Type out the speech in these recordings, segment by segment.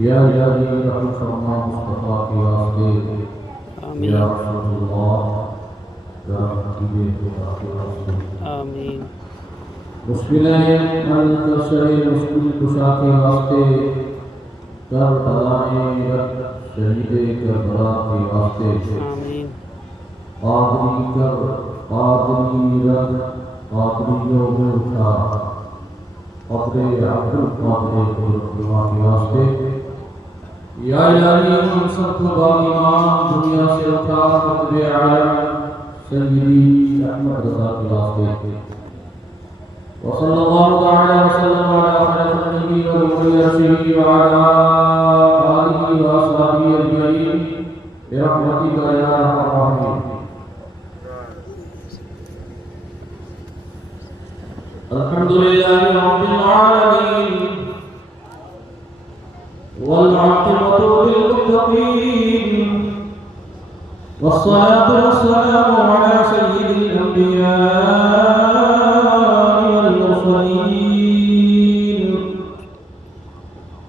या इलाही रहम फरमा मुस्तफा के वास्ते, आमीन या रसूलुल्लाह या हबीब खुदा के वास्ते, आमीन। मुश्किलें हल कर शरे मुश्किल कुशा के वास्ते, कर बलाएं रख शहीदे करबला के वास्ते, आमीन आदमी कर आदमी रख आदमियों में उठा, अपने अब्दुल कादिर खुदा के वास्ते, या इलाही हम सबको बाईमान दुनिया से उठा अपने आलम सय्यदी अहमद रज़ा के वास्ते, वसल्लल्लाहु तआला वसल्लम अला खैरिल नबी व मुरसलीन व अला आलिहि व अस्हाबिहि अजमईन बिरहमतिका या अरहमर राहिमीन। अल्हम्दुलिल्लाहि रब्बिल आलमीन वल आक़िबतु लिल मुत्तक़ीन वस्सलातु वस्सलामु अला सय्यिदिल अंबिया वल मुरसलीन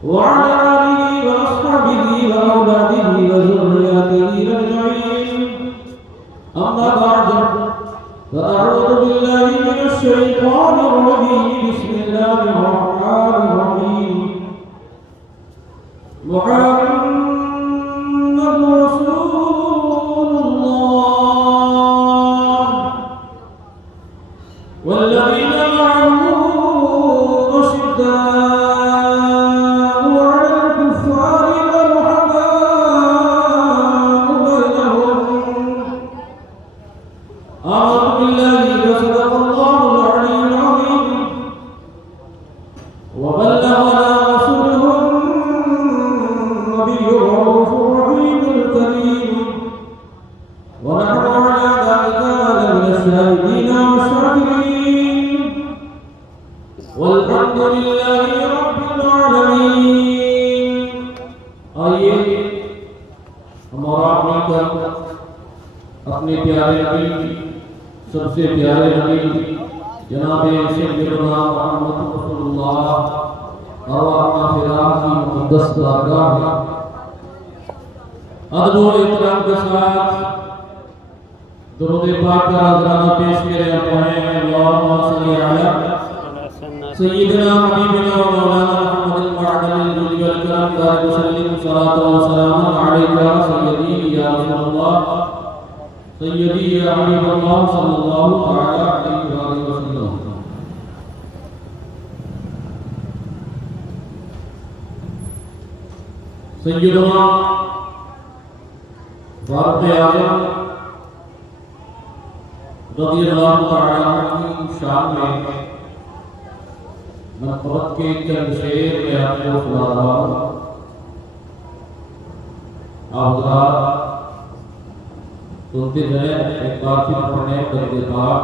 व अला आलिहि व अस्हाबिहि व औलादिहि व ज़ुर्रिय्यतिहि अजमईन। अम्मा बअद, फ़अऊज़ु बिल्लाहि मिनश शैतानिर रजीम। बिस्मिल्लाहिर रहमानिर रहीम। मुहम्मदुर रसूलुल्लाह वल्लज़ीना मअहू अशिद्दाउ अलल कुफ़्फ़ारि रुहमाउ बैनहुम। आमनतु बिल्लाहि व सदक़ल्लाहुल अलिय्युल अज़ीम व बल्लगना रसूलुहुन नबिय्युर रऊफ़ुर रहीमुल करीम व नहनु अला ज़ालिका लमिनश शाहिदीन वश्शाकिरीन वल्हम्दुलिल्लाहि रब्बिल आलमीन। आइए हमारा मिलकर अपने प्यारे नबी, सबसे प्यारे नबी जनाब सय्यदना मुहम्मद रसूलुल्लाह और अपना फिराक की मुक़द्दस बारगाह में अदब और एहतराम के साथ दुरूद पाक का नज़राना पेश किया जाता है। अल्लाहुम्मा सल्लि अला सय्यिदना हबीबिना व मौलाना मुहम्मदिन मअदनिल जुल्ल वल करम दारि वसल्लिम सलातो व सलामुन अलैका सय्यदी या रसूलल्लाह सय्यदी या हबीबल्लाह सल्लल्लाहु तआला अलैहि वसल्लम। सय्यदना फारूक आज़म रज़ियल्लाहु तआला अन्हु की शान में नफ़रत के चंद शेर में आपको सुना रहा हूँ। आप सुनते जाए, एक बार फिर पढ़ने दर्द पाक।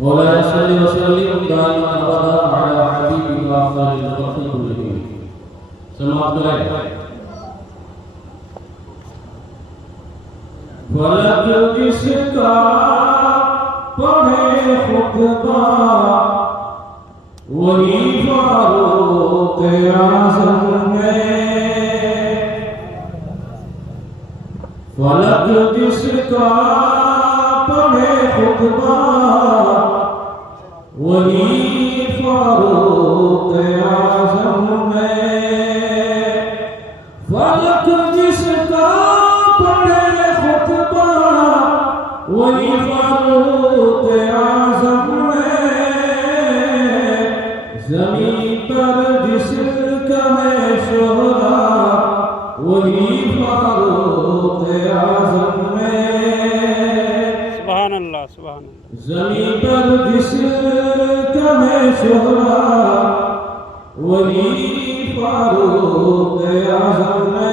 मौला सल्लि व सल्लिम दाइमन अबदा अला हबीबिका अफ़ज़लिल ख़ल्क़ि कुल्लिहिम। समाप्त करें। फलक जिसका पढ़े खुतबा वही फारूक आज़म है। फलक जिसका पढ़े खुतबा वही फारूक आज़म है। फलक जिसका पढ़े खुतबा वही फारूक आज़म है। ज़मीन पर जिसका है शोहरा वही फारूक आज़म है। सुभान अल्लाह सुभान अल्लाह। ज़मीन पर जिसका है शोहरा वही फारूक आज़म है।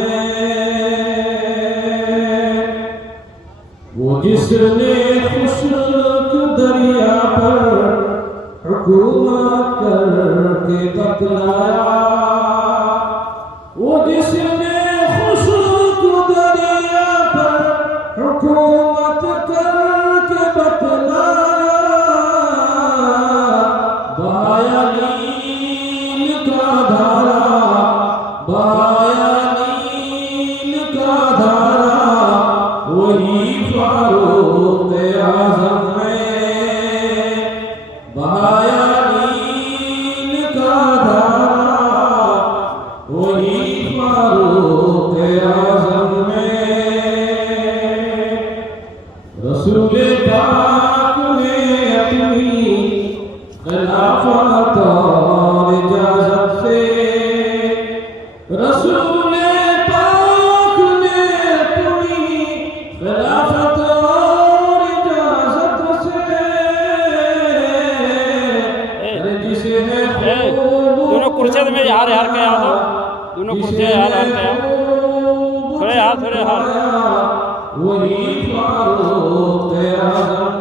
वो जिसने खुशक दरिया पर हुकूमत करके बतलाया। वो जिसने खुशक दरिया पर हुकूमत करके बतलाया। बहाया नील का धारा खिलाफत और इजाजत से रसूल पाक ने तुम्ही खिलाफत और इजाजत से जिसे है दोनों कुर्सियां में हार हार के आओ दोनों कुर्सियां हार हार के आओ थोड़े हार वही फारूक आज़म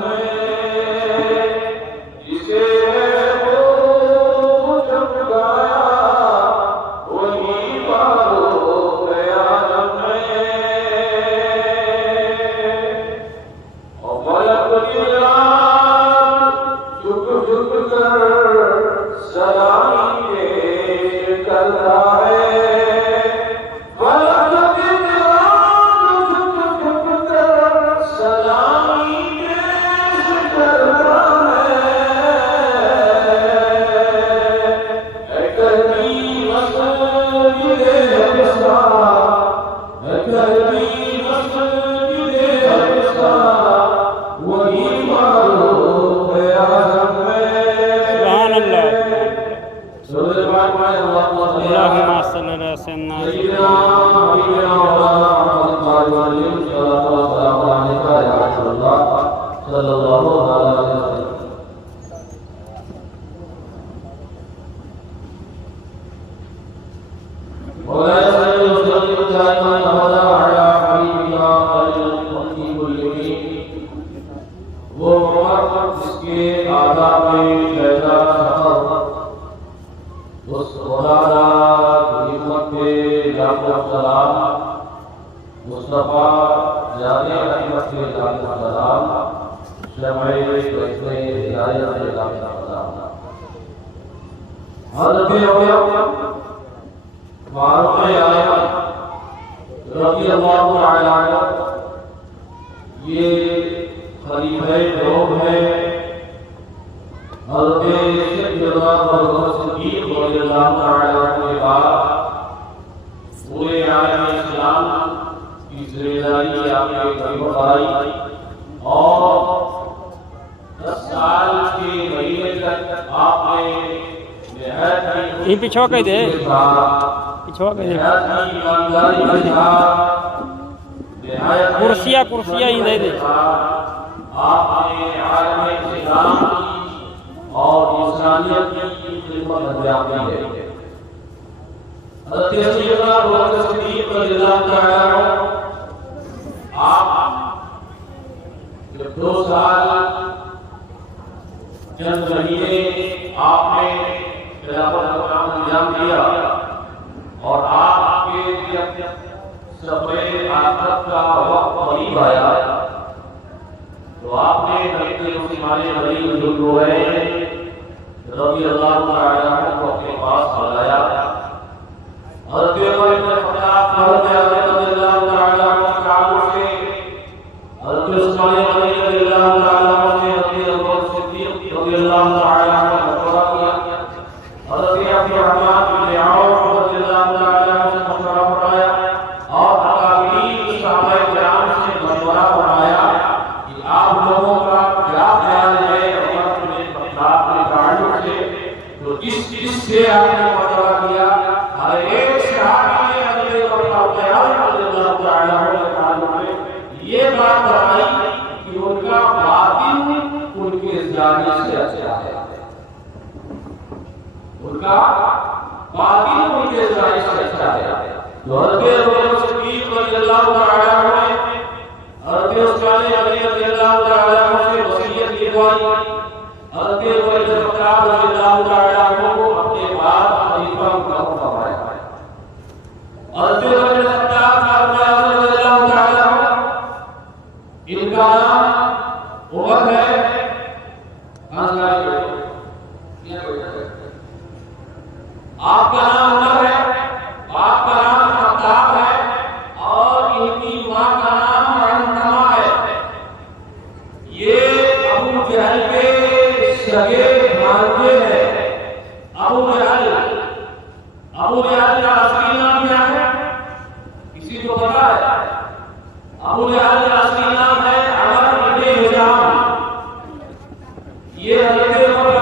जिसे चमकाया वही फारूक आज़म और मलक गिलाल झुक झुक कर सलामी पेश करता है ये खलीफे लोग हैं के बाद पूरे आलम इस्लाम की जिम्मेदारी आपने बताई और 10 साल के महीने तक आपने ये पिछवा कह दे पिछवा कह दे कुर्सियाँ ही दे दे आपने आलम इस्लाम और इंसानियत की खिदमत अंजाम दी है। हज़रत सैयदना अबू बकर सिद्दीक़ रज़ियल्लाहु तआला अन्हु आप जब 2 साल चंद महीने आपने खिलाफत का काम अंजाम दिया और आपके जब सफ़े आखिरत का वक्त करीब आया तो आपने हज़रत उस्मान गनी रज़ियल्लाहु तआला अन्हु को अपने पास बुलाया। हज़रत उमर इब्न ख़त्ताब रज़ियल्लाहु तआला अन्हु के आगू से हज़रत उस्मान गनी रज़ियल्लाहु तआला अन्हु से हज़रत अबू बकर सिद्दीक़ रज़ियल्लाहु तआला अन्हु ने मशवरा किया। हज़रत अब्दुर्रहमान बिन औफ रज़ियल्लाहु तआला अन्हु से मशवरा कराया और अकाबरीन सहाबाए किराम से मशवरा कराया कि आप लोगों का क्या ख्याल है उमर बिन ख़त्ताब के ताल्लुक से। तो इससे आपने मशवरा किया हर एक सहाबी ने हज़रत उमर रज़ियल्लाहु तआला अन्हु के ताल्लुक में ये बात बताई कि उनका बातिन उनके ज़ाहिर से अच्छा है, उनका बातिन उनके ज़ाहिर से अच्छा है। तो हज़रत अबू बकर सिद्दीक़ रज़ियल्लाहु तआला अन्हु ने हज़रत उस्मान गनी रज़ियल्लाहु तआला अन्हु से वसीयत लिखवाई। हज़रत उमर इब्न ख़त्ताब रज़ियल्लाहु तआला अन्हु को अपने बाद खलीफा मुक़र्रर फरमाया। हज़रत उमर इब्न ख़त्ताब रज़ियल्लाहु तआला अन्हु इनका नाम उमर है, आपका नाम उमर है, आपका नाम ख़त्ताब है और इनकी मां का नाम रहनुमा है। ये अबू जहल के सगे भांजे हैं। अबू जहल का असली नाम क्या है? किसी को पता है? अबू जहल का असली नाम है अमर इब्न हिशाम। ये हज़रत उमर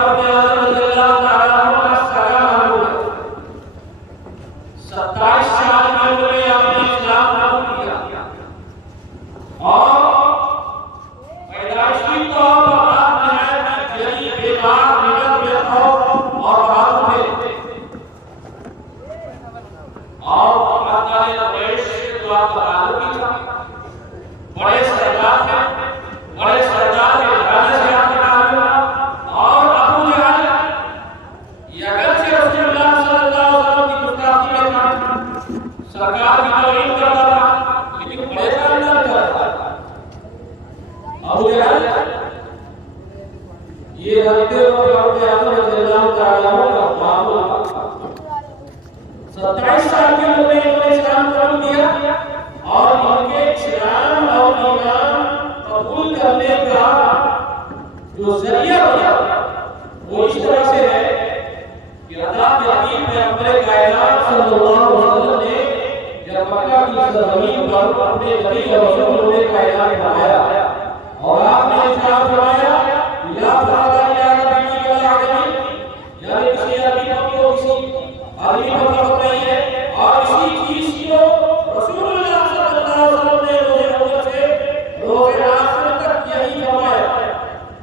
ये हजरत फारूक आजम रज़ियल्लाहु ताला अन्हु का मामला 27 साल की उम्र में इन्होंने इस्लाम कबूल किया और इनके इस्लाम और ईमान कबूल करने का जो जरिया बना वो इस तरह से है कि अल्लाह के हबीब पैगंबर कायनात सल्लल्लाहु अलैहि वसल्लम ने जब मक्का की ज़मीन पर अपने नबी और रसूल ने कायनात बनाया और आपने इरशाद फरमाया या फरमाया या नबी के आदमी यानी किसी आदमी को किसी आदमी को खबर नहीं है और इसी चीज को रसूलुल्लाह सल्लल्लाहु अलैहि वसल्लम ने रोज़े अव्वल से रोज़े आखिर तक यही फरमाया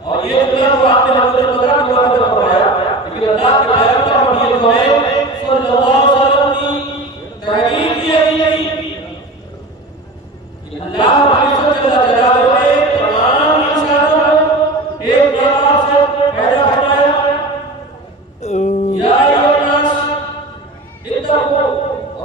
और ये दुनिया को आपने हजरत बदर की बात में फरमाया लेकिन अल्लाह के पैगंबर नबी करीम सल्लल्लाहु अलैहि वसल्लम की तहरीर की है कि अल्लाह जल्ल जलालुहु ने तमाम इंसानों को एक बार से पैदा फरमाया या अय्युहन्नास इत्तक़ू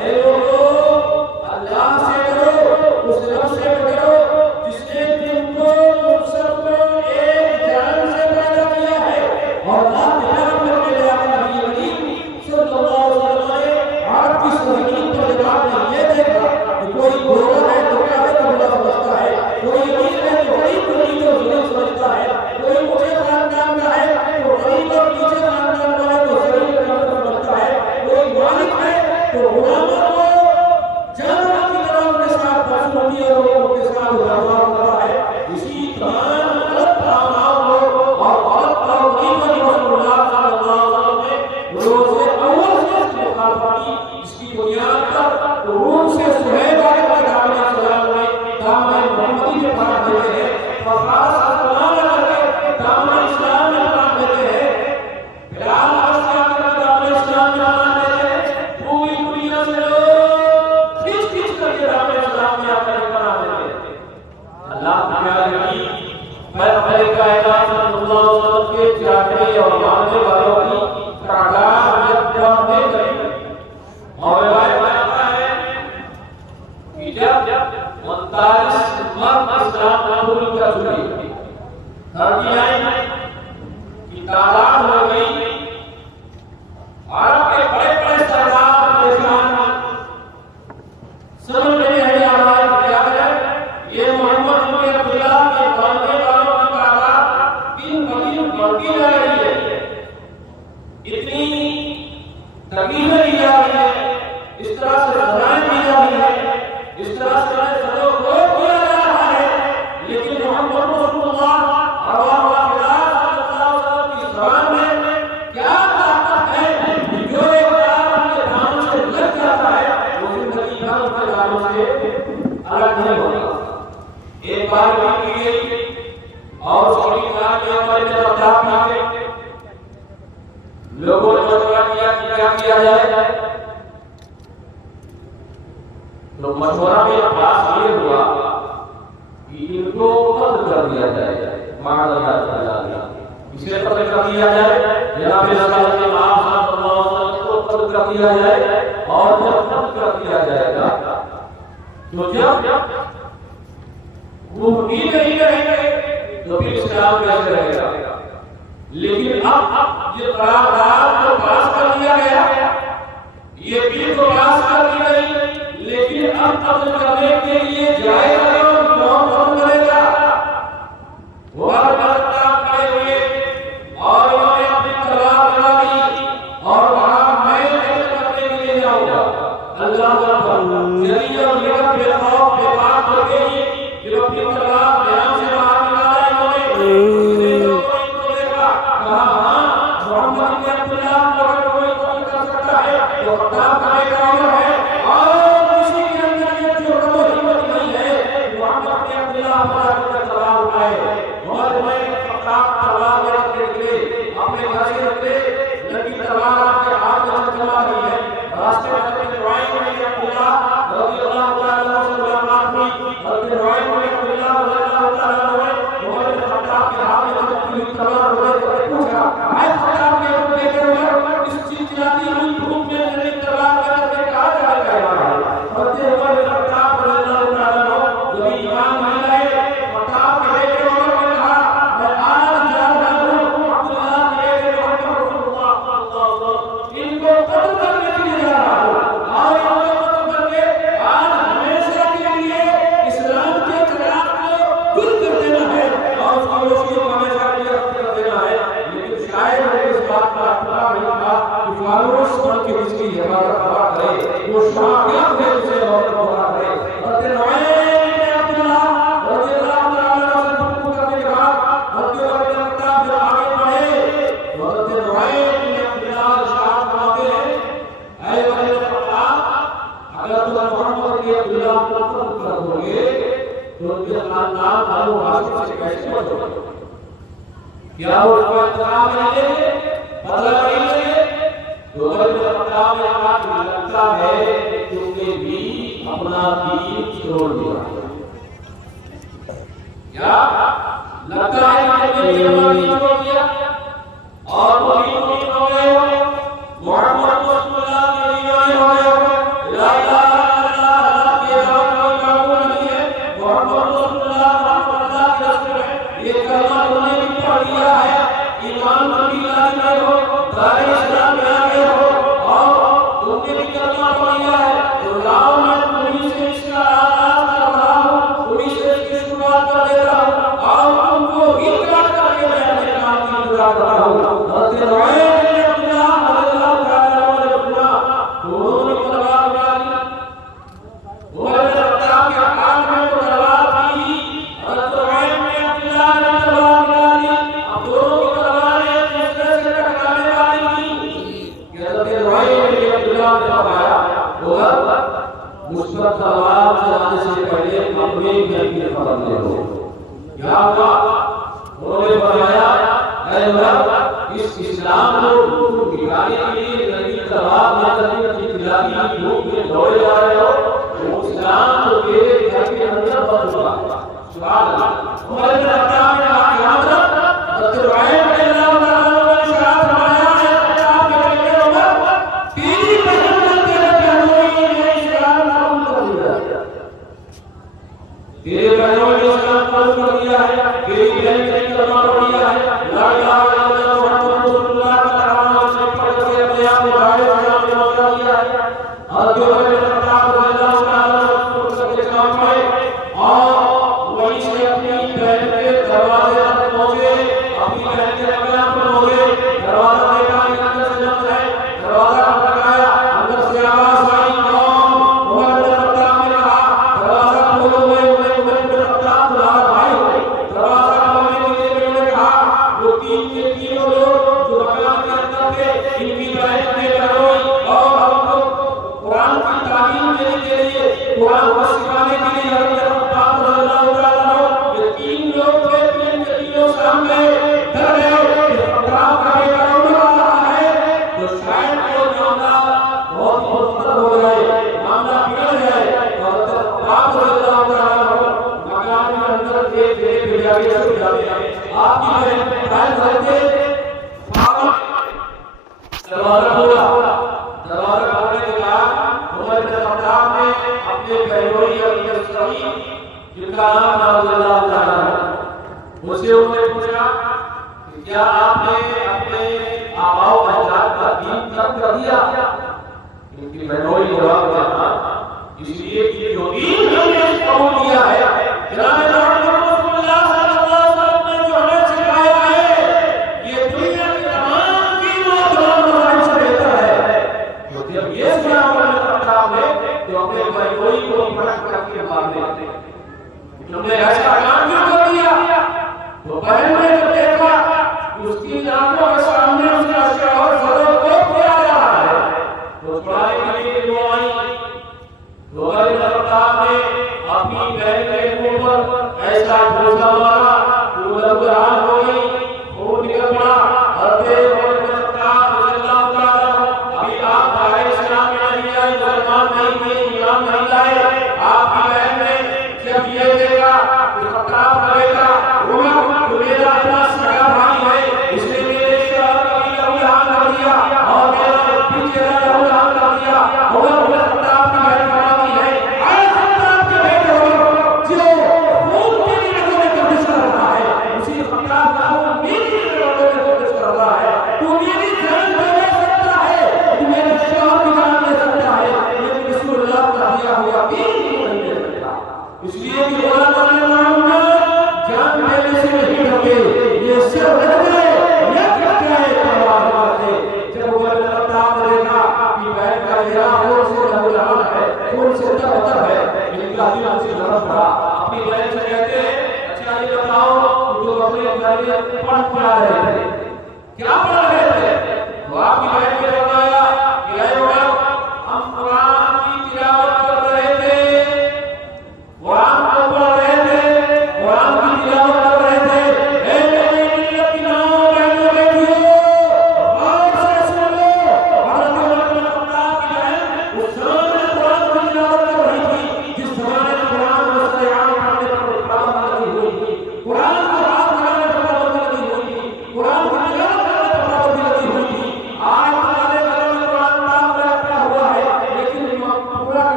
ऐ लोगों अल्लाह से डरो उस रब से डरो जिसने तुमको तुम सबको एक जान से पैदा किया है और अल्लाह के पैगंबर के आका नबी करीम सल्लल्लाहु अलैहि वसल्लम ने आपकी ज़मीन पर जब आपने ये देखा कि कोई गोरा है तो काबे का बुला समझता है, कोई अमीर है तो गरीब को नीचे ज़लील समझता है, कोई ऊंचे खानदान का है तो गरीब और नीचे खानदान वाले को ज़लील समझता है, कोई मालिक है तो गुलामों को जानवर की तरह उनके साथ बदसलूकी और उनके साथ व्यवहार करता है। इसी तमाम गलत भावनाओं को और गलत तौहीद को रसूलुल्लाह सल्लल्लाहु अलैहि वसल्लम ने रोज़े अव्वल से मुखालफत की। इसकी बुनियाद पर रूम से सुहैब का दामन सलाम में दामन मोहम्मदी में पढ़ा देते हैं, फरमान सलाम करके दामन इस्लाम में पढ़ा देते हैं, बिलाल इस्लाम का दामन इस्लाम में पढ़ा देते हैं, पूरी दुनिया से लोग खींच करके दामन इस्लाम में आकर पढ़ा देते हैं। अल्लाह ताला की पैगंबर कायनात सल्लल्लाहु अलैहि वसल्लम के चाहने और मानने वालों की तादाद जब बढ़ने लगी और आता है कि जब 39 मर्द इस्लाम कबूल कर चुके की तादाद हो गई। अरब के बड़े बड़े सरदार परेशान समझ नहीं आ रहा है क्या है ये मोहम्मद बिन अब्दुल्लाह के मानने वालों की तादाद दिन ब दिन बढ़ती जा रही है, इतनी तकलीफें दी जा रही है, इस तरह से सजाएं दी जा रही है, इस तरह से सजो को किया जा रहा है, लेकिन मोहम्मद रसूलुल्लाह सल्लल्लाहु अलैहि वसल्लम की ज़बान में क्या ताकत है कि जो एक बार के दामन से लग जाता है वो जिंदगी भर उसके दामन से अलग नहीं होता। एक बार भी की गई और सभी काल में हमारे तरफ के लोगों ने मशवरा किया कि क्या किया जाए, तो मशवरा में पास ये हुआ कि इनको कत्ल कर दिया जाए, इसे कत्ल कर दिया जाए, जनाब रसूलुल्लाह सल्लल्लाहु अलैहि वसल्लम को कत्ल कर दिया जाए और जब कत्ल कर दिया जाएगा तो जब वो भी नहीं रहेंगे तो फिर इस्लाम कैसे रहेगा। लेकिन अब ये करार को पास कर दिया गया, ये बिल को पास कर दी गई, लेकिन अब कत्ल करने के लिए जाएगा कौन करेगा? वो खड़े हुए और उन्होंने अपनी तलवार लगा दी और कहा मैं कत्ल करने के लिए जाऊंगा। अल्लाह जरिया और निकट बेखौफ बेबाक हो गई, फिर अपनी तलवार ध्यान से बाहर निकाला इन्होंने, मोहम्मद बिन अब्दुल्लाह को अगर कोई कत्ल कर सकता है तो कत्ल करेगा है और किसी के अंदर ये जो हिम्मत नहीं है होंगे तो उनके खानदान बनु हाशिम से कैसे बचोगे? क्या वो उसका इंतजाम नहीं लेंगे, बदला नहीं लेंगे? तो अगर इंतजाम में आपको लगता है कि उसने भी अपना दीन छोड़ दिया, क्या लगता है कि तुमने अपना दीन छोड़ दिया और वो दीन हो गए हो, मोहम्मद रसूलुल्लाह के दीवाने हो गए हो, ला इलाहा इल्लल्लाह के अलावा कोई माबूद नहीं है, मोहम्मद रसूलुल्लाह अल्लाह के रसूल है, ये कलमा तुमने भी पढ़ लिया है, ईमान भी लाए हो, दारे इस्लाम में आ गए हो और तुमने भी कलमा पढ़ लिया है, तो लाओ मैं तुम्हीं से इसका आगाज कर रहा हूँ, तुम्हीं से इसकी शुरुआत कर दे रहा हूँ और तुमको इकरार करके मैं अपने काम की शुरुआत कर रहा हूँ। हज़रत रुवैद ने अपना अल्लाह ताला ने अपना दोनों ने तलवार निकाली, उमर ने अपना के हाथ में तलवार थी, हज़रत रुवैद ने अपना तलवार निकाली, अब दोनों की तलवारें एक दूसरे से टकराने वाली थी। हज़रत रुवैद ने अब्दुल्लाह ने फरमाया, उमर मुझ पर तलवार चलाने से पहले अपने घर की खबर ले लो। क्या हुआ? उन्होंने फरमाया, ऐ उमर, इस इस्लाम को गिराने के लिए नबी तलवार लेकर के खिलाफी धूप में दौड़े जा रहे हो, तो इस्लाम तो तेरे घर के अंदर बन चुका है। सुभान अल्लाह। उमर ने अपना में कहा, या हज़रत, हज़रत रुवैद ने अल्लाह ताला ने इरशाद फरमाया है, आपके बेटे उमर, तेरी बहन ने तेरे पहलुओं में इस्लाम कबूल कर लिया, तेरे बहनों ने इस्लाम कबूल कर लिया है, तेरी बहन ने कलमा पढ़ लिया है, ला इलाहा इल्लल्लाह मुहम्मद रसूलुल्लाह का कलमा से पढ़ के अपने आप को बाहर में लौटा दिया है। और जो मैंने प्रताप रज़ियल्लाहु ताला अन्हु के सामने और वहीं से अपनी बहन के दरवाजे तक पहुंचे, अपनी बहन के दरवाजे पर पहुंचे, दरवाजा देखा कि अंदर से बंद है, दरवाजा खटखटाया, अंदर से आवाज आई, कौन? उमर ने प्रताप ने कहा, दरवाजा खोलो, मैं उमर ने प्रताप तुम्हारा भाई हूं। दरवाजा खोलने के लिए मैंने कहा, वो तीन के तीनों लोग जो मकान के अंदर थे, इनकी बहन ने करोई और हमको कुरान की तालीम देने के लिए, कुरान को सिखाने के लिए हज़रत प्रताप रज़ियल्लाहु ताला अन्हु ये तीन लोग थे, तीन के तीनों सामने डर गए कि प्रताप का बेटा उमर आ रहा है, तो शायद वो मामला बहुत मुश्किल हो जाए, मामला बिगड़ जाए। तो हज़रत प्रताप रज़ियल्लाहु ताला अन्हु मकान के अंदर देख जाके छुप जाते हैं। आपकी बहन कायम रहते दरवाजा खोला, दरवाजा खोलने के बाद उमर ने अपने बहनोई और सभी जिनका नाम रज़ियल्लाहु ताला है, मुझसे उन्होंने पूछा कि क्या आपने अपने आबाओ अजदाद का दीन तर्क कर दिया? इनकी बहनोई जवाब दिया, इसलिए कि जो दीन हमने कबूल किया है, जनाब मोहम्मद रसूलुल्लाह सल्लल्लाहु अलैहि वसल्लम ने जो हमें सिखाया है, ये दुनिया के तमाम दीनों और से बेहतर है। तो जब ये सुना ने तो अपने बहनोई को पलट करके मार देते, तुमने ऐसा काम क्यों कर दिया? तो बहन ने जब देखा कि उसकी आंखों के सामने उसका शौहर ज़रूर को किया जा रहा है, तो छुड़ाने के लिए जो आई, तो अगर प्रताप ने अपनी बहन के मुंह पर ऐसा ठोसा मारा कि वो लबनान हो गई, खून निकल पड़ा। और प्रताप रज़ियल्लाहु ताला अभी आप दायरे इस्लाम में नहीं आए, मुसलमान नहीं थे, ईमान नहीं लाए, आपकी बहन ने जब ये देखा कि प्रताप का बेटा उमर जो मेरा अपना सगा भाई है, इसने मेरे शौहर का भी लहूलुहान कर दिया और मेरा पीछे लहूलुहान कर दिया, उमर प्रताप की बहन बनाती है, आए प्रताप के बेटे हो जो खून की नजरों में कोशिश कर रहा है, उसी प्रताप का खून मेरी नजरों में कोशिश कर रहा है, तू मेरी जान ले सकता है, तू मेरे शौहर की जान ले सकता है, लेकिन रसूलुल्लाह का दिया हुआ दीन नहीं ले सकता। इसलिए कि जान लेने से नहीं डरते, ये सिर्फ डरते ये कहते हैं परवाह करते। जब उमर ने प्रताप ने देखा कि बहन का चेहरा खून से लहूलुहान है, खून से तरबतर है, इनका दिल से नरम पड़ा। अपनी बहन से कहते हैं, अच्छा ये बताओ जो अपने घर में पढ़ रहे थे, क्या पढ़ रहे थे? तो आपकी बहन ने बताया कि ऐ उमर, हम कुरान की तिलावत कर रहे थे, कुरान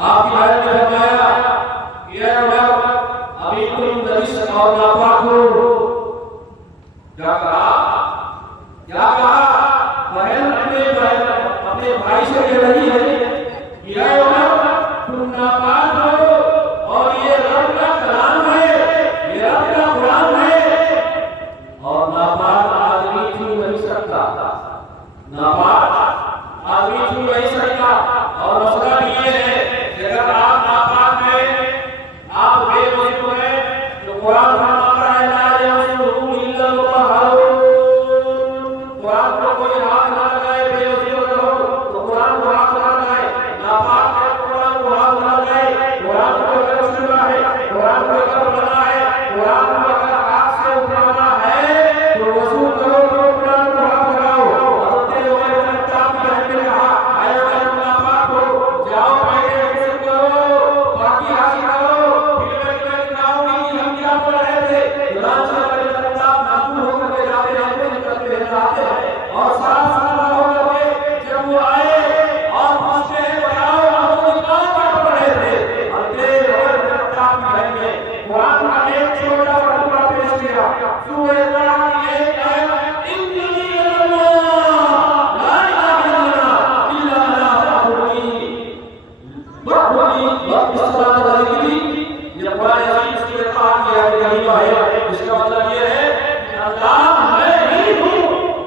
आपकी हयात में फरमाया कि ऐ उमर अभी तुम नजिस और नापाक हो। क्या कहा बहन अपने भाई से कह रही है कि ऐ उमर तुम नापाक हो और ये रब का कलाम है, ये रब का कुरान है और नापाक आदमी छू नहीं सकता, नापाक आदमी छू नहीं सकता। और मसला भी ये है कि अगर आप नापाक हैं, आप बेवजह हैं, तो कुरान फरमाता है ला यमसुहु इल्ला मुतहहरुन, कुरान को कोई हाथ ना लगाए, बेवजह हो तो कुरान को हाथ ना लगाए, नापाक है कुरान को हाथ ना लगाए। कुरान को अगर छूना है, कुरान को अगर पढ़ना है, कुरान को अगर हाथ से उठाना है तो वजू करो तो कुरान को हाथ लगाओ। हज़रत उमर ने कहा आया नापाक हो जाओ पहले वजू करो, बाकी हासिल करो, फिर मैं दिखाऊंगी कि हम क्या पढ़ रहे थे। कुरान से पहले किताब नाखून होकर के जाते रहते हैं और साफ साफ होकर के जब वो आए और पूछते हैं बताओ आप लोग क्या पढ़ रहे थे। हज़रत उमर ने किताब घर में कुरान का एक छोटा सा टुकड़ा पेश किया, सूरह कुरान की एक आयत इन्नी अल्लाह ला इलाहा इल्लल्लाह इल्ला अना फअबुदनी वक़्त ज़िक्री। ये कुरान अजीम की इताअत किया करीमा है। इसका मतलब ये है कि अल्लाह मैं ही हूँ,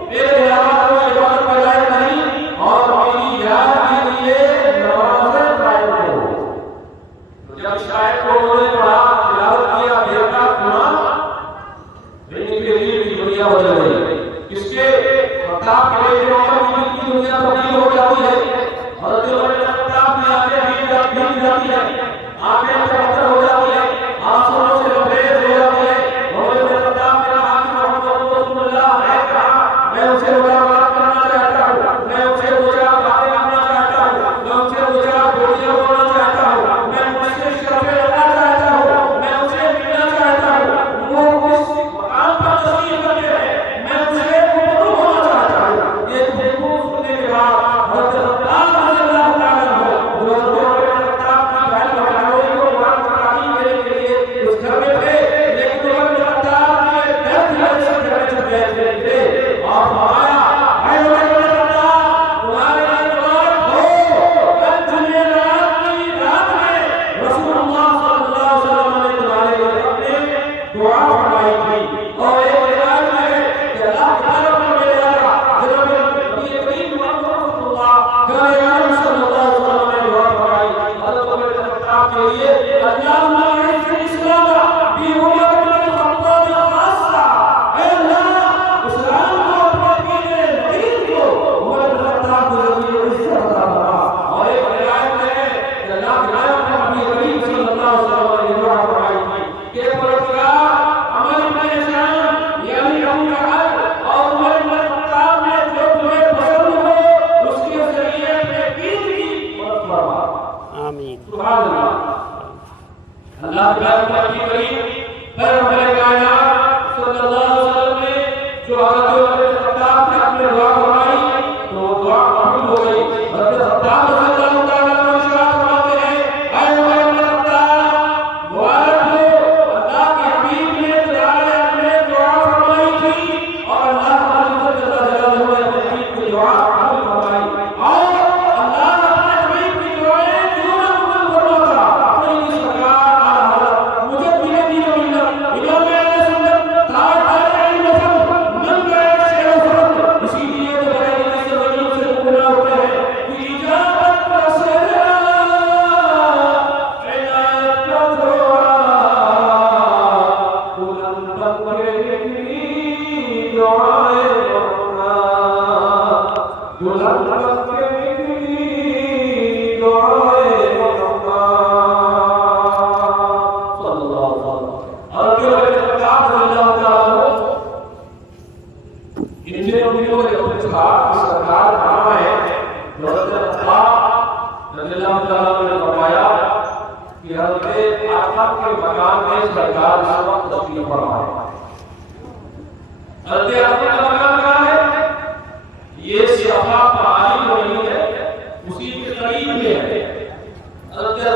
मेरे अलावा कोई इबादत का लायक नहीं और मेरी याद के लिए नमाज़ें कायम करो। तो जब शायद को उन्होंने पढ़ा, तिलावत किया, देखा कुरान, इनके लिए भी दुनिया बदल गई। किसके प्रताप के लिए की दुनिया तब्दील हो जाती है। हज़रत उमर के प्रताप में आंखें भीग जाती है, आंखें चमकदार हो जाती है, आंसुओं से लबरेज हो जाती है। उमर के प्रताप में हाकिम मोहम्मद रसूलुल्लाह है कहा मैं उसे मुलाकात करना चाहता हूँ, मैं उसे दो चार बातें करना चाहता हूँ, मैं उसे दो चार बोलियां बोलना चाहता हूँ, मैं उससे शरफ़े लेना चाहता हूँ, मैं उसे मिलना चाहता हूँ। वो किस मकाम पर तस्लीम करते हैं, मैं उसे रूबरू होना चाहता हूँ। ये देखो सुनने के बाद हज़रत अब्बास रज़ियल्लाहु ताला अन्हु जो हज़रत उमर के प्रताप की बहन बहनोई को कुरान की तालीम देने के लिए उस घर में थे, लेकिन उमर के प्रताप के घर से घर में गए थे और फरमाया ऐ उमर के प्रताप तुम्हारे इबादत हो। कल जुमेरात की रात में रसूलुल्लाह सल्लल्लाहु अलैहि वसल्लम ने तुम्हारे लिए अपने दुआ फरमाई थी और एक रिवायत में है कि अल्लाह की तरफ से मेरे आका जनाब नबी करीम मोहम्मद रसूलुल्लाह सल्लल्लाहु अलैहि वसल्लम ने दुआ फरमाई हज़रत उमर के प्रताप के लिए अल्लाहुम्मा इज़्ज़िल इस्लाम बि उमर बिन खत्ताब खासा। ऐ अल्लाह इस्लाम को अपने दीन नबी को उमर बिन खत्ताब को जरिए इज्जत अता फरमा। और एक रिवायत में है कि अल्लाह के नबी करीम सल्लल्लाहु अलैहि वसल्लम ने दुआ फरमाई थी कि परवरदिगार अमर इब्न शाम यानी अबू जहल और उमर बिन खत्ताब में जो तुम्हें पसंद हो उसके जरिए अपने दीन की मदद फरमा। आमीन। सुभान अल्लाह। अल्लाह के नबी करीम पैगंबर कायनात सल्लल्लाहु अलैहि वसल्लम ने जो हज़रत उमर बिन खत्ताब ने अपने दुआ फरमाई तो दुआ कबूल हो गई। हज़रत खत्ताब रज़ियल्लाहु ताला अन्हु इरशाद फरमाते हैं ऐ उमर बिन खत्ताब मुबारक हो, अल्लाह के हबीब ने तुम्हारे अपने दुआ फरमाई थी और अल्लाह ताला जल्ल जलालहू ने अपने हबीब की दुआ कबूल फरमाई और अल्लाह अपने हबीब की दुआएं क्यों ना कबूल फरमाता। अपनी सरकार आला हज़रत मुझे दीन मिलत इमाम अहले सुन्नत ताज इल्म मन गए शेर फरत। इसीलिए तो बड़े दिन से वली से पूरा होते हैं कि इजाजत का सेरा इनायत का दुआ बुलंद बंदे की दुआएं मांगना, बुलंद बंदे की दुआएं मांगना। सल्लल्लाहु अलैहि वसल्लम। हज़रत उमर के प्रताप रज़ियल्लाहु ताला अन्हु इनसे उन्होंने अपने सरकार कहा है जो हज़रत अब्बास रज़ियल्लाहु ताला अन्हु ने फरमाया कि हज़रत आका के मकान में सरकार इस वक्त तशरीफ फरमा है। हज़रत आका का मकान कहाँ है? ये सियाफा पहाड़ी बनी है, उसी के करीब में है। हज़रत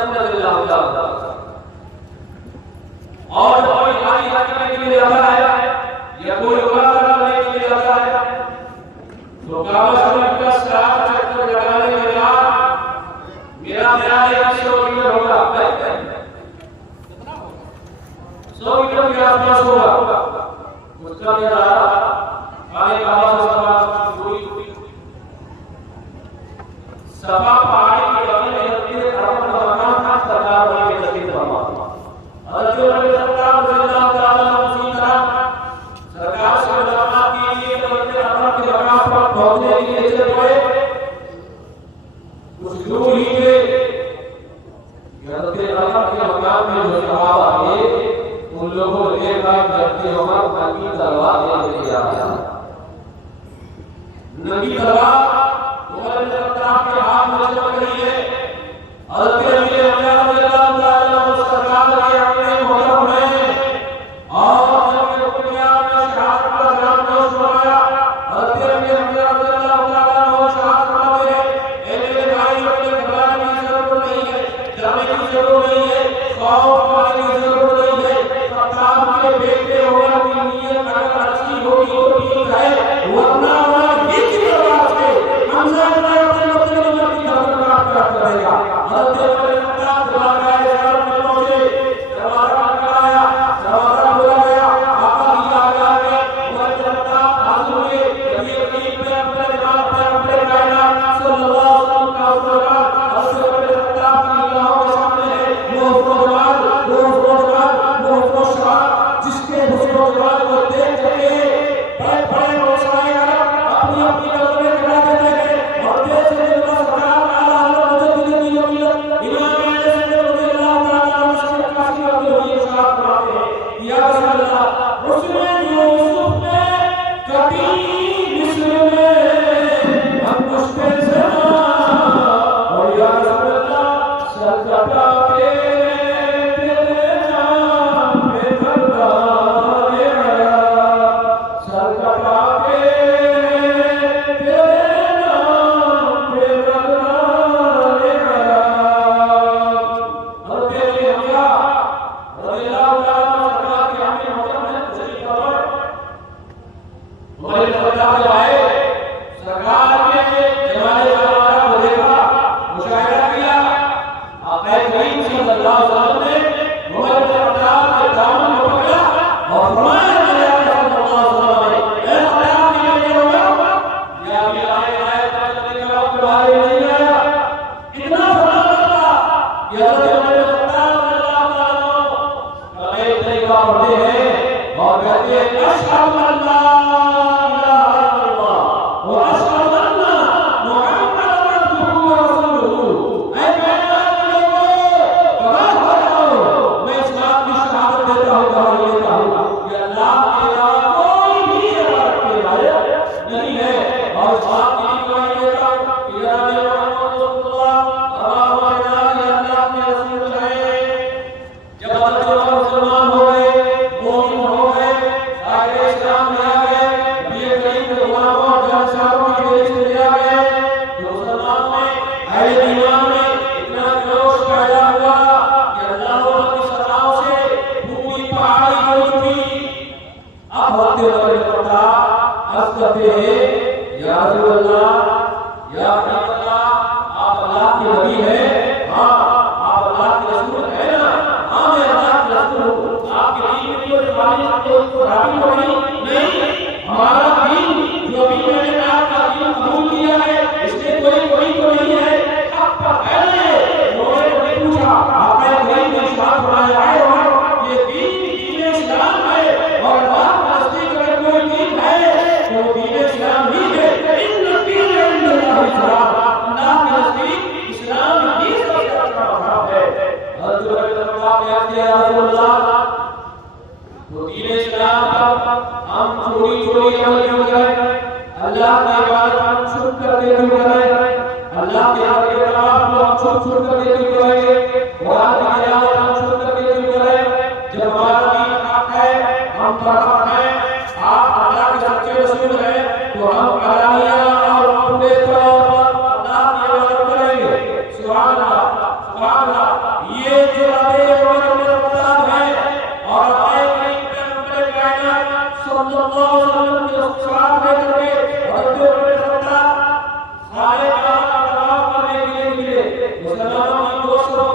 सफा पहाड़ी के बगल में हजरत अरफत का मकाम था, सरकार वहीं पे तशरीफ फरमा। हजरत उमर बिन खत्ताब रज़ियल्लाहु ताला अन्हु उसी तरह सरकार से मुलाकात के लिए हजरत अरफत के मकाम पर पहुंचने के लिए चल पड़े। कुछ दूर ही में हजरत अरफत के मकाम में जो सहाबा थे उन लोगों ने देखा कि हजरत उमर नंगी तलवार लेके आ गया। नंगी तलवार उमर बिन खत्ताब के हाथ में चमक रही है। हजरत अली रज़ियल्लाहु ताला अन्हु सरकार के आगे मोहतरम हैं और जब दुनिया में शहादत का नाम पेश हो गया, हजरत अली रज़ियल्लाहु ताला अन्हु शहादत पाते हैं। ए मेरे भाई, अपने घबराने की जरूरत नहीं है, डरने की जरूरत नहीं है, खौफ खाने की जरूरत नहीं है। खत्ताब के बेटे होने की नीयत अगर अच्छी होगी तो ठीक है, वरना वह हिच तलवार से हमजा इब्न अब्दुल मुत्तलिब की गर्दन काट करेगा। हजरत उमर बिन खत्ताब दरबार में पहुंचे, दरवाजा खटखटाया, दरवाजा खोला गया। आका की आज्ञा में उमर बिन खत्ताब हाजिर हुए। नबी करीम पे अपने नाम पर अपने कायनात सल्लल्लाहु अलैहि वसल्लम का हुक्म, हजरत उमर बिन खत्ताब की निगाहों के सामने है वो फौजदार, जिसके फौजदार को देख के बड़े बड़े रोशनाई अपनी अपनी गर्दन में खड़ा देते हैं और देश से जिनका सरकार आला हज़रत मुजद्दिद मिल्लत इमाम अहले सुन्नत रज़ियल्लाहु ताला अन्हु से काशी होते हुए इरशाद फरमाते हैं, या रसूल अल्लाह, उसने यूसुफ ने कभी मिस्र में हम मुश्किल से और या रसूल अल्लाह सर कटाते तेरे नाम पे करदाने आया, सर कटाते तेरे नाम पे करदाने आया। हजरत अली हमजा रज़ियल्लाहु ताला अन्हु सरकार के आगे मोहतरम हैं, तशरीफ फरमा। उमर बिन खत्ताब जब आए, सरकार के जमाने का को देखा, मुशाहिदा किया। आक़ा करीम सल्लल्लाहु अलैहि वसल्लम ने उमर बिन खत्ताब के दामन को पकड़ा और फरमाया, या सल्लल्लाहु अलैहि वसल्लम, ए खत्ताब के बेटे उमर, या अभी आए चलने का वक्त तुम्हारे नहीं आया। इतना फरमाया कि हजरत उमर बिन खत्ताब रज़ियल्लाहु ताला अन्हु कई तरीका पढ़ते हैं और कहते हैं, अशहदु अल्ला इलाहा इल्लल्लाह व अशहदु अन्ना मुहम्मदन अब्दुहु व रसूलुहु। ऐ कायनात के लोगों, गवाह हो जाओ, मैं इस बात की शहादत देता हूं, गवाही देता हूं कि अल्लाह के अलावा कोई भी इबादत के लायक नहीं है, और इस बात की गवाही देता हूं कि जनाब मोहम्मद रसूलुल्लाह सल्लल्लाहु अलैहि वसल्लम अल्लाह के रसूल हैं। जब हजरत उमर मुसलमान हो गए, मोमिन हो गए, साहिब इस्लाम में आ गए, नबी करीम के गुलामों और जानसारों की बेटी से ले आ गए, तो मुसलमानों में अहले ईमान में इतना जोश पैदा हुआ कि अल्लाह की सलाह से पूरी पहाड़ी डूब गई। अब होते हुए पता अर्ज करते हैं, या रसूल अल्लाह, या हबीब अल्लाह, आप अल्लाह के नबी हैं? हाँ, आप अल्लाह के रसूल हैं ना? हाँ, मैं अल्लाह के रसूल हूँ। आपके दीन में कोई खालिश कोई खराबी तो नहीं? हमारा दीन जो भी मैंने आपका दीन कबूल किया है, इसमें कोई तो नहीं है? आपका पहले लोगों ने पूछा, आपने कहीं कोई बात बनाया है और ये दीन इस्लाम है और अल्लाह का नज़दीक अगर कोई दीन है तो दीन इस्लाम ही है। इन दीन इल्लल्लाह इस्लाम, अल्लाह के नज़दीक इस्लाम ही सबसे अच्छा मज़हब है। हज़रत उमर बिन खत्ताब ने कहा, या रसूल अल्लाह, तो दीन इस्लाम पर हम चोरी अमल क्यों करें? अल्लाह की इबादत हम छुप करके क्यों करें? अल्लाह के हक के खिलाफ हम छुप करके क्यों करेंगे? कुरान की तिलावत हम छुप करके क्यों करें? जब हमारा दीन हक है, हम पर हक है, आप अल्लाह के सच्चे रसूल हैं, तो हम अलानिया और खुले तौर पर अल्लाह की इबादत करेंगे। सुभान अल्लाह, सुभान अल्लाह। ये जो हदीस उमर बिन खत्ताब है और सल्लल्लाहु अलैहि वसल्लम के साथ लेकर के हजरत उमर बिन खत्ताब सारे काम करने के लिए मुसलमानों की दोस्तों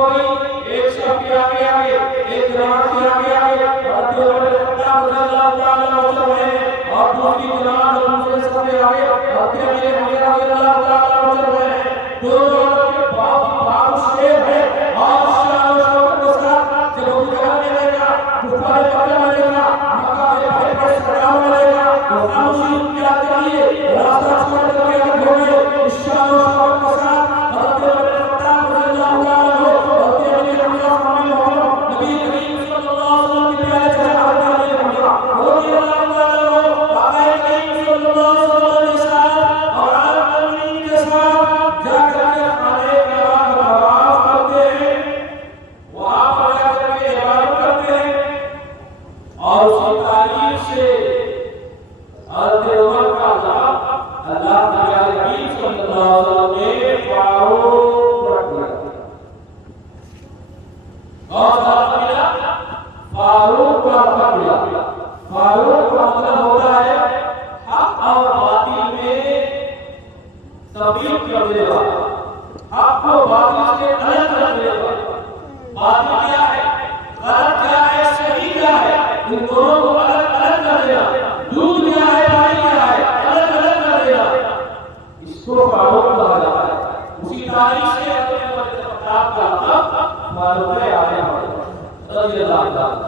देगा, आपको बातिल से अलग कर देगा। बातिल क्या है, गलत क्या है, सही क्या है, इन दोनों को अलग अलग कर देगा। दूध क्या है, पानी क्या है, अलग अलग कर देगा। इसको फारूक कहा जाता है। उसी तारीख से किताब का नाम फारूक आजम रज़ी अल्लाह ताला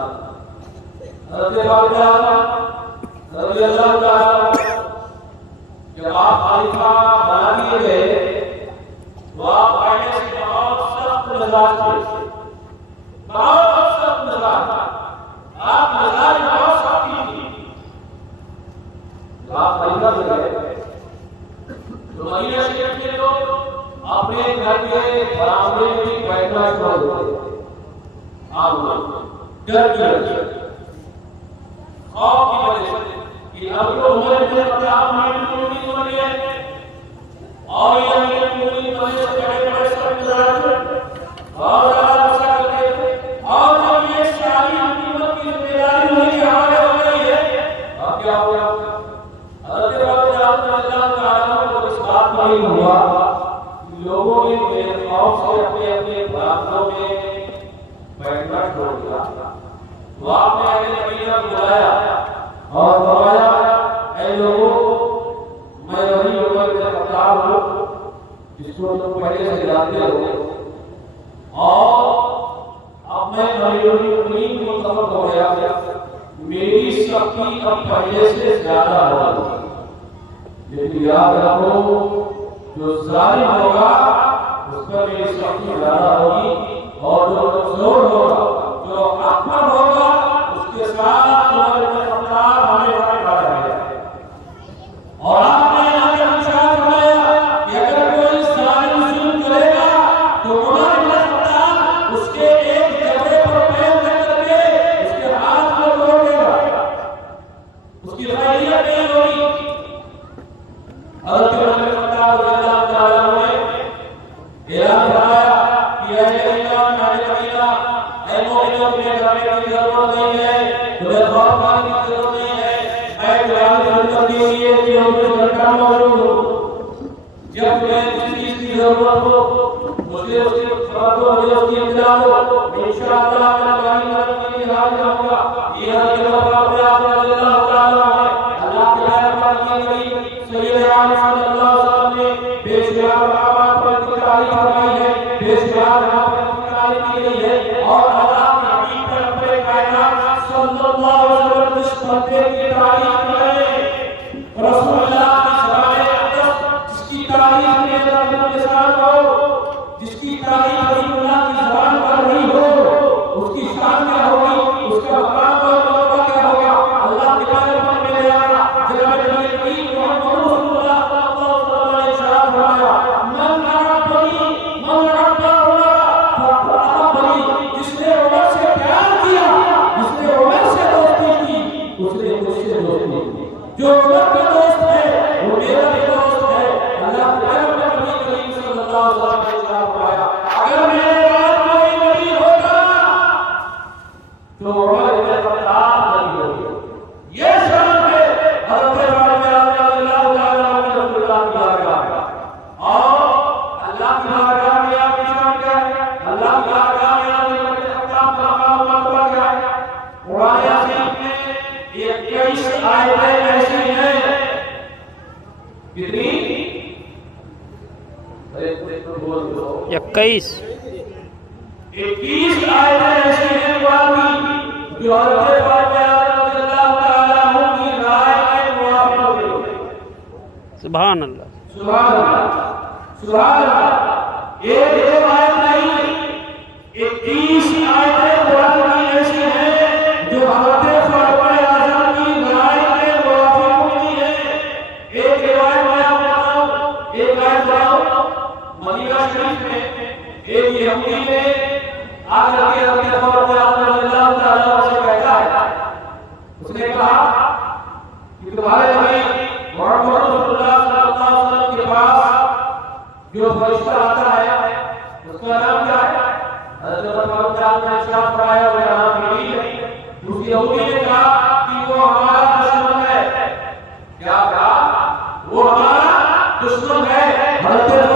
जब आप खलीफा बना दिए गए तो आप पहले से बहुत सख्त मिजाज थे, बहुत सख्त मिजाज। आप मिजाज बहुत सख्ती थी। जब आप खलीफा बन गए तो मदीना शरीफ के लोग अपने घर के बरामदे में भी बैठना छोड़ दिए। आप डर की वजह से, खौफ की वजह से कि अब तो उमर इब्न खत्ताब अमीरुल-मोमिनीन बन गए और ये अमीरुल-मोमिनीन बनने से बड़े-बड़े सब मिजाज और ज़्यादा गुस्सा करते थे। और जब ये सारी हुकूमत की जिम्मेदारी उनके हवाले हो गई है, अब क्या हो गया? हज़रत रज़ियल्लाहु ताला को इस बात का इल्म हुआ कि लोगों ने मेरे खौफ से अपने अपने बरामदों में बैठना छोड़ दिया। तो आपने अहले मदीना को बुलाया और फरमाया, ऐ लोगों, मैं वही उमर इब्न खत्ताब हूं जिसको तुम पहले से जानते हो, और अब मैं अमीरुल-मोमिनीन मुतवक्किल हो गया। मेरी सख्ती अब पहले से ज्यादा होगी, लेकिन याद रखो जो जालिम होगा उस पर मेरी सख्ती ज्यादा होगी, और जो कमजोर होगा, जो अकबर होगा, उसके साथ उमर इब्न खत्ताब हमेशा खड़ा रहेगा। और आपने आगे इरशाद फरमाया कि अगर कोई जालिम जुल्म करेगा तो उमर इब्न खत्ताब उसके एक जबड़े पर पैर रख करके उसके हाथ को तोड़ देगा, उसकी खैरियत नहीं होगी। हज़रत उमर इब्न खत्ताब रज़ियल्लाहु ताला अन्हु ने ऐलान फरमाया कि ऐ मदीना, ऐ मोमिनों, तुम्हें डरने की जरूरत नहीं है, तुम्हें खौफ खाने की जरूरत नहीं है। मैं तुम्हारी जरूरत के लिए क्यों सरकार मौजूद हूँ। जब तुम्हें जिस चीज की जरूरत हो मुझे उसकी खबर दो, मुझे उसकी इत्तला दो, इंशाअल्लाह मैं तुम्हारी मदद के लिए हाजिर रहूंगा। ये हज़रत उमर रज़ियल्लाहु ताला अन्हु अल्लाह के मेहरबान की गई सैयदना सल्लल्लाहु अलैहि वसल्लम ने बेशुमार मकामात पर तारीफ फरमाई है, बेशुमार की गई है। और अल्लाह के हबीब पैगंबर कायनात सल्लल्लाहु अलैहि वसल्लम इस बंदे की तारीफ करें, रसूलुल्लाह की ज़बान अक़दस जिसकी तारीफ में रसूल के साथ हो, जिसकी तारीफ हबीबुल्लाह की ज़बान पर नहीं हो, उसकी शान क्या होगी, उसका मकाम और मर्तबा क्या होगा। अल्लाह के पैगंबर ने बयान जनाब नबी करीम मोहम्मद रसूलुल्लाह सल्लल्लाहु अलैहि वसल्लम ने इरशाद फरमाया, मन अहब्बनी मन अहब्बा जिसने उमर से प्यार किया, जिसने उमर से दोस्ती की, उसने मुझसे दोस्ती की। जो उमर का दोस्त है वो मेरा भी दोस्त है। अल्लाह के पैगंबर नबी करीम सल्लल्लाहु अलैहि वसल्लम ने इरशाद फरमाया, अगर मेरे बाद कोई नबी होगा तो उमर इब्न खत्ताब नबी होगा। ये शान है हज़रत रज़ियल्लाहु ताला अन्हु रसूलुल्लाह की बारगाह में। और अल्लाह की बारगाह में आपकी शान क्या है, अल्लाह की बारगाह में कुरान शरीफ में 21 आयतें ऐसी हैं, कितनी? 21 आयतें ऐसी हैं कुरान की जो हज़रत रज़ियल्लाहु ताला अन्हु की राय के मुवाफिक होती है। सुभान अल्लाह, सुभान अल्लाह, सुभान अल्लाह। एक आयत नहीं, 21 आयतें कुरान की ऐसी हैं जो हज़रत फारूक आज़म की राय के मुवाफिक होती है। एक रिवायत मैं आपको बताऊं, एक आयत बताऊं, मदीना शरीफ में एक यहूदी ने आकर के हज़रत फारूक आज़म रज़ियल्लाहु ताला अन्हु से कहता है, उसने कहा कि तुम्हारे नबी मोहम्मद रसूलुल्लाह सल्लल्लाहु अलैहि वसल्लम के पास जो फरिश्ता आता है उसका नाम क्या है? हज़रत फारूक आज़म ने इरशाद फरमाया, मेरा नाम यही है। उस यहूदी ने कहा कि वो हमारा दुश्मन है। क्या कहा? वो हमारा दुश्मन है। हज़रत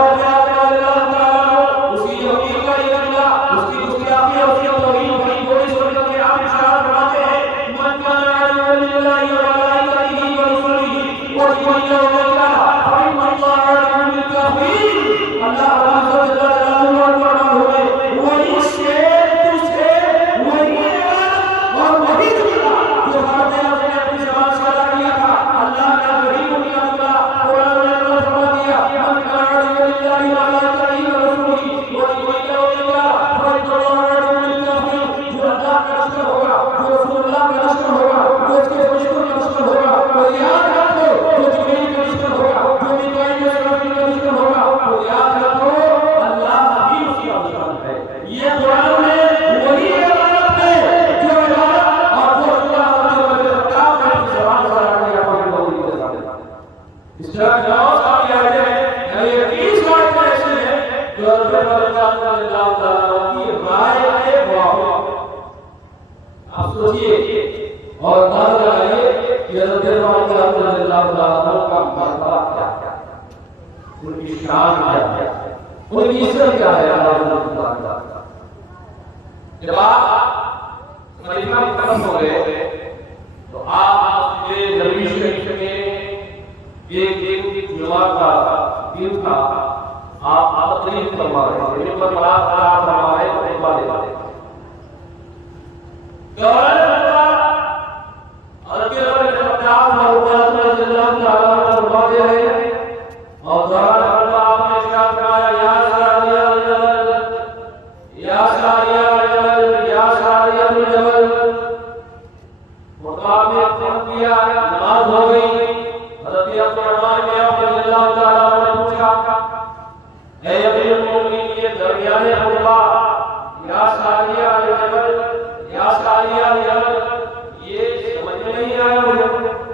जो अल्लाह ताला की राय के मुआफ़िक़ आप सोचिए और अंदाज़ा लगाइए कि हज़रत अल्लाह ताला का मर्तबा क्या है, उनकी शान क्या है, उनकी इज्जत क्या है। अल्लाह ताला जब आप खलीफा खत्म हो गए तो आप ये नबी शरीफ के एक जुमा का दिन था, आप तकरीर फरमा रहे थे, पर बड़ा फरमा रहे थे, खुतबा दे रहे थे।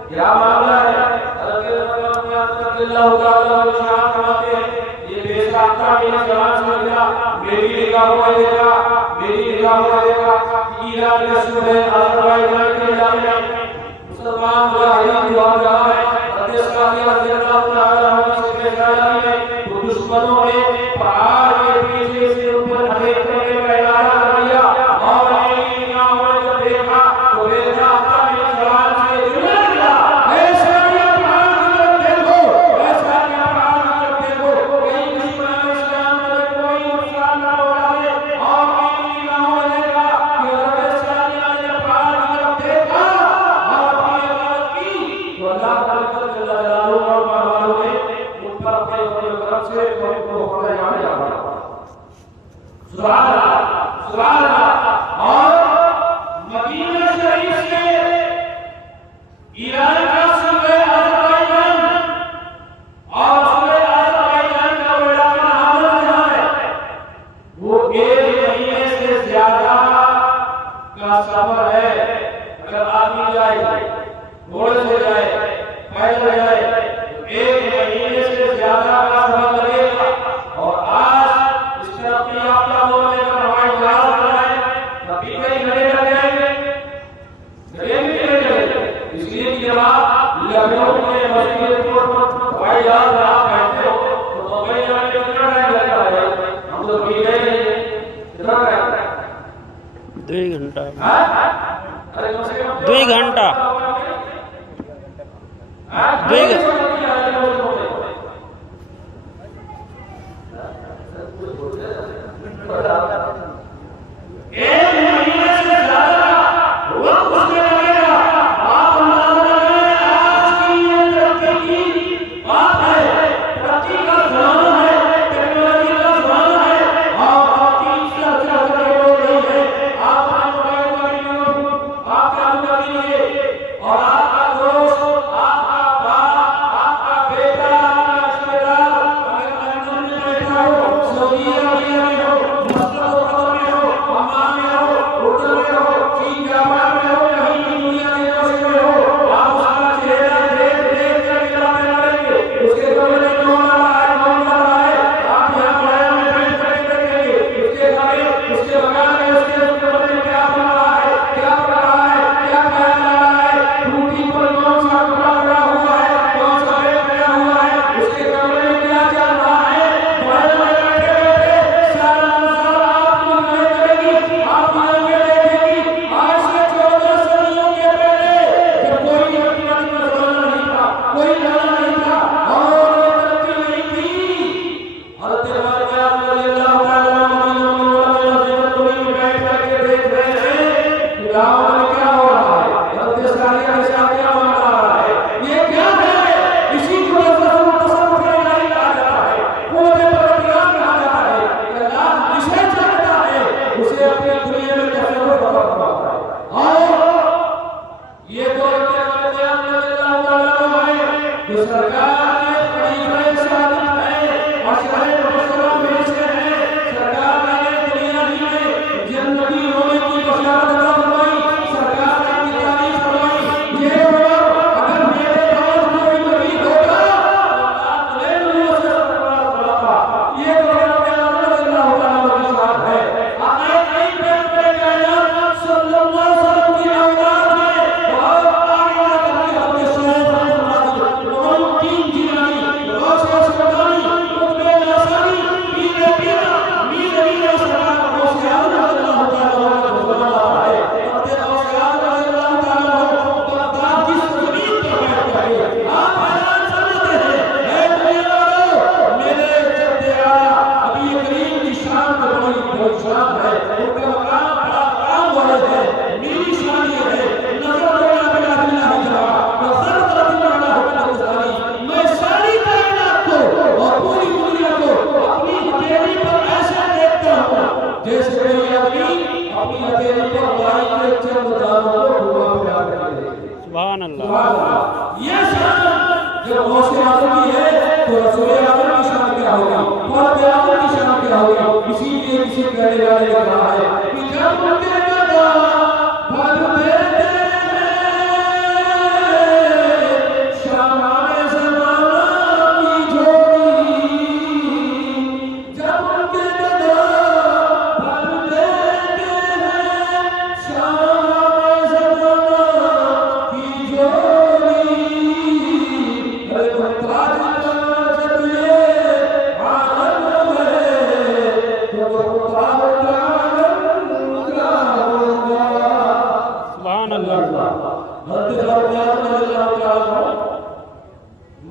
क्या मामला है? ये बेसाख्ता मेरी जवान से मिला, मेरी निगाहों में देखा, मेरी निगाहों में देखा कि ईरान के सूबे अज़रबैजान के इलाके में मुसलमान मुजाहिदीन की और जहां है हज़रत रज़ियल्लाहु ताला अन्हु से बेचारी में तो दुश्मनों ने पहाड़ के पीछे से ऊपर फेंकने का इरादा कर लिया और मेरी निगाहों में जब देखा तो बेसाख्ता मेरी जवान से जुड़ गया। ऐसा क्या पहाड़ की तरफ देखो, ऐसा क्या पहाड़ की तरफ देखो, कहीं दुश्मन इस्लाम में कोई नुकसान न पहुंचाए। और मेरी निगाहों में देखा कि हज़रत सानिया ने पहाड़ की तरफ देखा और अपनी इबादत की तो अल्लाह ताला जल्ल जलालुहु और मालूम ने उन पर अपने तरफ से उनको हुक्म जाने लगा। सुभान अल्लाह, सुभान अल्लाह। और मदीना शरीफ से ईरान का सूबे अज़रबैजान और सूबे अज़रबैजान का बड़ा हालत जहां है वो 1 महीने से ज्यादा का सफर है। अगर आदमी जाए, घोड़े से जाए, पैदल जाए तो 1 महीने से ज्यादा का सफर लगेगा। और आज इस तरक्की याफ्ता दौर में अगर हवाई जहाज बनाए तभी कई घंटे लग जाएंगे, इसलिए कि जब आप लखनऊ के मस्जिद एयरपोर्ट हवाई जहाज में आप बैठते हो तो मुंबई जाने में कितना टाइम लगता है? हम तो भी गए नहीं, कितना टाइम? 2 घंटा। अरे कम से कम 2 घंटा। 2 घंटा। एक महीने से ज्यादा वक्त उसमें लगेगा। आप अंदाजा लगाएं, आज की ये तरक्की की बात है, तरक्की का ज़माना है, टेक्नोलॉजी का ज़माना है और आपकी इज्जत करके बोल रही है। आप अपने मोबाइल पर आप चालू कर लीजिए और आपका दोस्त, आपका बाप, आपका बेटा, आपका रिश्तेदार अगर लंदन में बैठा हो, सऊदी अरबिया में हो, मस्कत जैसे कोई आदमी अपनी हथेली पर गाय के चंद दानों को धुआं फैला करके सुभान अल्लाह। सुभान अल्लाह। ये शान जब गौसे आज़म की है तो रसूल आज़म की शान क्या होगी, फ़ातिह आज़म की शान क्या होगी। इसीलिए किसी कहने वाले ने कहा है कि जब उनके गदा भर देते शान ज़माना की जोड़ी, जब उनके गदा भर देते हैं शान ज़माना की जोड़ी। अरे मुमताज जब ये आलम है तो मुमताज आलम क्या होगा। सुभान अल्लाह।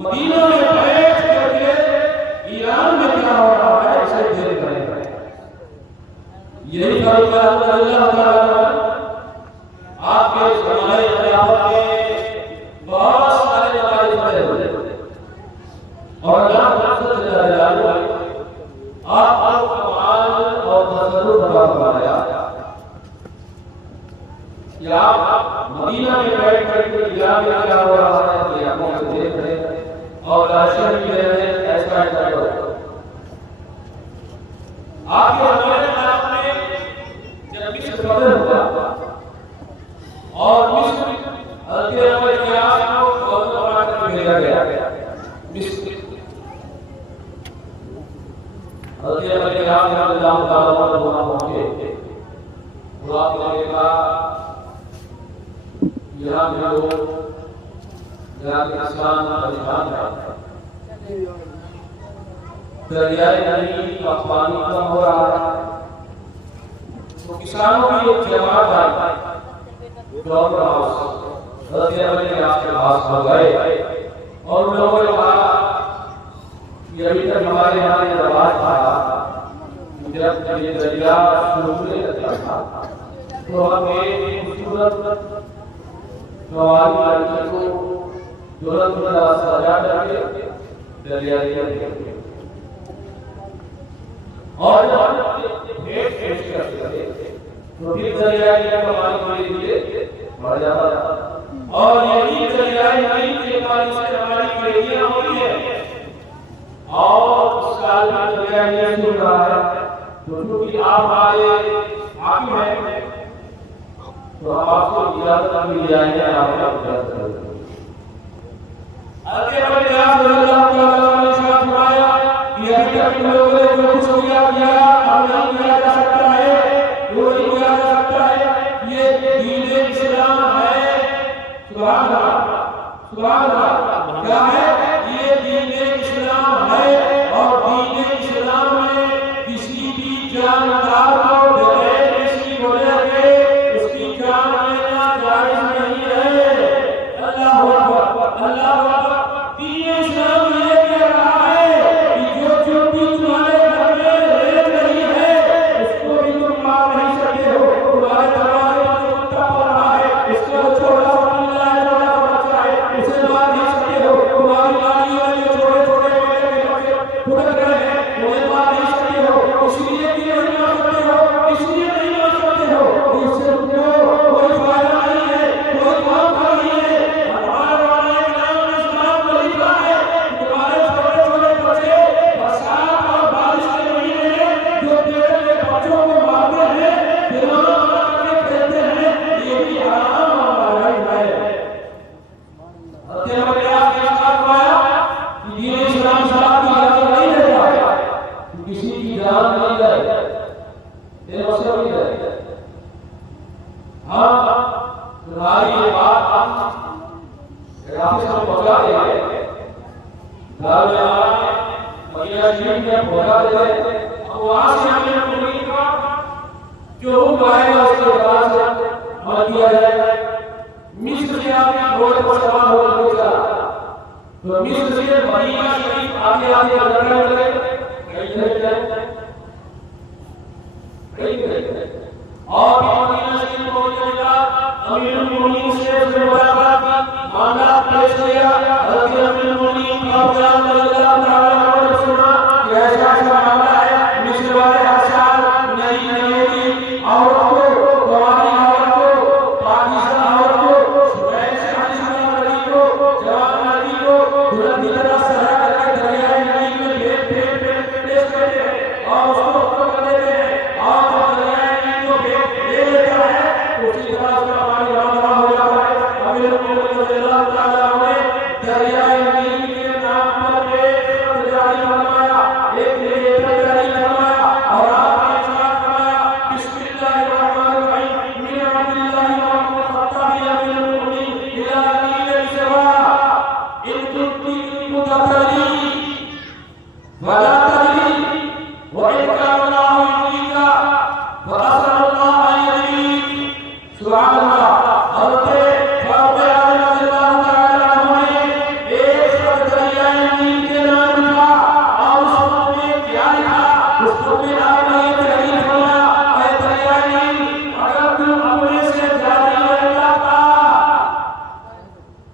मदीना में बैठ करके ईरान में क्या हो रहा है इसे देख रहे हैं। यही फर्क है अल्लाह ताला आपके ज़माने ख़िलाफत में बहुत सारे नवाइज़ पड़े हुए और अल्लाह आप कमाल और तसल्लुत फरमाया कि आप मदीना में बैठ करके ईरान में क्या हो रहा है कि आंखों से देख रहे हैं और लाशें भी ले रहे हैं। ऐसा करो आपके ज़माने में आपने जब मिस्र फतह हुआ और मिस्र हज़रत अबू क़यास को बहुत बड़ा करके भेजा गया मिस्र। हज़रत अबू क़यास रज़ियल्लाहु ताला अन्हु वहां पहुंचे और आपने देखा यहाँ के लोग यहाँ के किसान परेशान है, दरियाए नदी का पानी कम हो रहा है तो किसानों की एक जमात आई गवर्नर हाउस हज़रत अबू क़यास के पास हो गए और उन लोगों ने कहा कि अभी तक हमारे यहाँ ये रवाज था जब ये दरिया शुरू करता था तो हम एक खूबसूरत नवाज़ लड़की को दुल्हन की तरह सजा करके दरिया दिया और भेंट पेश करते थे तो फिर दरिया का पानी के लिए बढ़ जाता था और यही दरिया के पानी से हमारी बेटियां होती है और इस साल में दरिया नहीं सुन रहा है तो क्योंकि आप आए हाकिम हैं तो आपको इजाजत मिल जाएगी आप इजाजत करेंगे। अल्लाह रज़ियल्लाहु ताला ने इरशाद फरमाया कि अभी तक लोगों ने जो कुछ किया हम नहीं किया जा सकता है, वो नहीं किया जा सकता है। ये दीन इस्लाम है। सुभान अल्लाह, सुभान अल्लाह। क्या है ये दीन इस्लाम है और दीन इस्लाम में किसी भी जानदार को बगैर किसी वजह के उसकी जान लेना जायज नहीं है। अल्लाहु अकबर, अल्लाहु अकबर। दीन इस्लाम ये कह रहा है कि जो जो भी तुम्हारे घर में रह रही है उसको भी तुम मार नहीं सकते हो। तुम्हारे दरवाजे पर जो कुत्ता पड़ रहा है उसका छोटा सा पिल्ला है, छोटा सा बच्चा है, उसे मार नहीं सकते हो। तुम्हारी नानी और जो छोटे छोटे बच्चे फुटक रहे हैं उन्हें मार नहीं सकते हो। इसलिए क्यों नहीं मार सकते हो? इसलिए नहीं मार सकते हो इससे तुमको कोई फायदा नहीं है, कोई काम नहीं है। हमारे वाले इस्लाम में इस्लाम को लिखा है तुम्हारे छोटे छोटे बच्चे बरसात और बारिश के महीने में जो पेड़ के बच्चों को मारते हैं खिलौना बना करके खेलते हैं, ये भी हराम और नाजायज है। हज़रत अबू क़यास ने इरशाद फरमाया कि दीन इस्लाम शराब की इजाजत नहीं देता कि किसी की जान नहीं जाए, ये मसला नहीं है। हाँ तुम्हारी ये बात हम ऑफिस में पहुंचा देंगे, घर में आए मदीना शरीफ में पहुंचा देंगे और वहां से हमें मुरीद का जो हुक्म आएगा उसके बाद से अमल किया जाएगा। मिस्र से आपने घोड़े पर सवार होकर चला तो मिस्र से मदीना शरीफ आगे आगे बढ़ने लगे, कहीं नहीं जाए और मदीना शरीफ पहुंचने के बाद अमीरुल मोमिनीन से मुलाकात की, मामला पेश किया। हज़रत अमीरुल मोमिनीन रज़ियल्लाहु ताला अन्हु ने सुना कि ऐसा मामला है, मिस्र वाले हर साल नई नई और उसको पकड़ लेते हैं और जब दरियाए नील को ले लेता है उसी तरह उसका पानी बड़ा हो जाता है। अमीर मोहम्मद रज़ियल्लाहु ताला ने दरियाए नील के नाम पर एक खत जारी फरमाया, एक लेटर जारी फरमाया और आपने इरशाद फरमाया बिस्मिल्लाहिर्रहमानिर्रहीम मिन अब्दिल्लाहि व मुख़त्ताबि अमीरुल मुमिनीन इला नील सवा इन कुंती मुतकली वला तदरी व इन कामनाहु युतीका व असअलुल्लाह अन यज़ीद। सुभान अल्लाह। हज़रत फारूक आज़म रज़ियल्लाहु ताला अन्हु ने एक खत दरियाए नील के नाम लिखा और उस खत में क्या लिखा, उस खत में आपने ये तहरीर फरमाया, ऐ दरियाए नील अगर तुम अपने से जारी रहता था,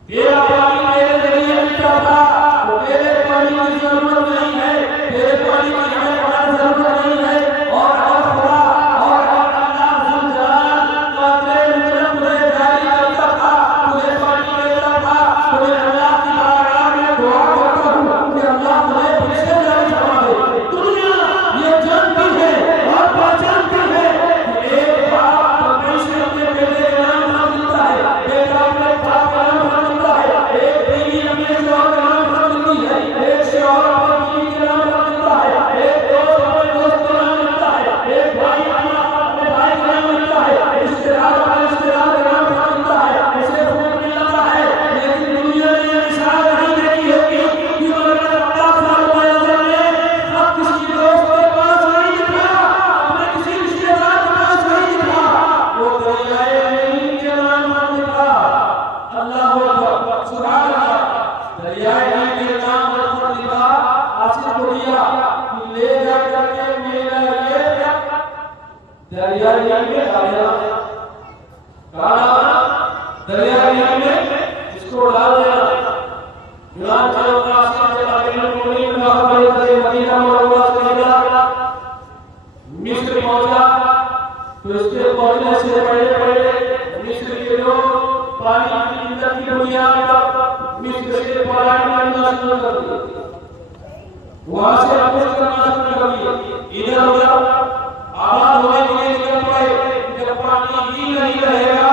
तेरा पानी मेरे जरिए मिलता था, तो तेरे पानी की जरूरत नहीं है, तेरे पानी की हमें बड़ा जरूरत नहीं है। और खुदा और अल्लाह जुल जलाल का तेरे तरफ तुझे जारी करता था, तुझे पानी देता था, तुझे अल्लाह की बारगाह में दुआ करता हूँ कि अल्लाह तुझे फिर से जारी फरमा दे। दुनिया ये जानती है और पहचानती है कि एक बाप परमेश से अपने बेटे का नाम रख देता है, बेटा अपने बाप का नाम रख देता है, एक बीवी अपने शौहर का नाम रख देती है, एक शौहर अपने बीवी का नाम रख देता है, एक दोस्त अपने दोस्त का नाम रखता है, एक भाई अपने भाई का नाम रखता है, रिश्तेदार अपने रिश्तेदार का नाम रख देता है, इसे फोन मिल जाता है। लेकिन दुनिया ने ये मिसाल नहीं देखी होगी कि अगर अल्लाह फारूक आज़म ने अब किसी दोस्त के पास नहीं लिखा, अपने किसी रिश्तेदार के पास नहीं लिखा, वो दरियाए नील के नाम पर लिखा। अल्लाहु अकबर, सुभान अल्लाह। दरियाए नील के नाम पर लिखा, हासिल हो गया कि ले जा करके मेरा ये दरियाए नील में डालना, कहा दरियाए नील में इसको डाल देना। यूनान चलो कासिम से अमीरुल मुमिनीन महमूद से मदीना मुनव्वरा से हिजरा मिस्र पहुंचा, तो इसके पहुंचने से पहले मिस्र के लोग पानी की किल्लत की बुनियाद पर मिस्र से पलायन करना शुरू कर दिया, वहां से अपोज करना शुरू कर दिया, इधर उधर आबाद होने के लिए निकल पड़े। जब पानी ही नहीं रहेगा,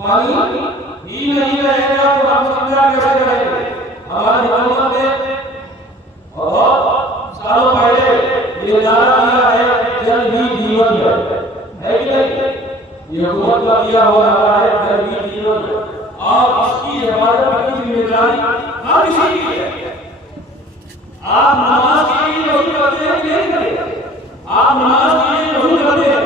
पानी ही नहीं रहेगा तो हम समझा कैसे करेंगे। हमारी हुकूमत ने बहुत सालों पहले ये नारा दिया है जल ही जीवन है कि नहीं, ये हुकूमत का दिया हुआ है जल ही जीवन है, और इसकी हिफाजत की जिम्मेदारी हर किसी की है। आप नमाज के लिए वजू करते हैं कि नहीं करते? आप नमाज के लिए वजू करते हैं,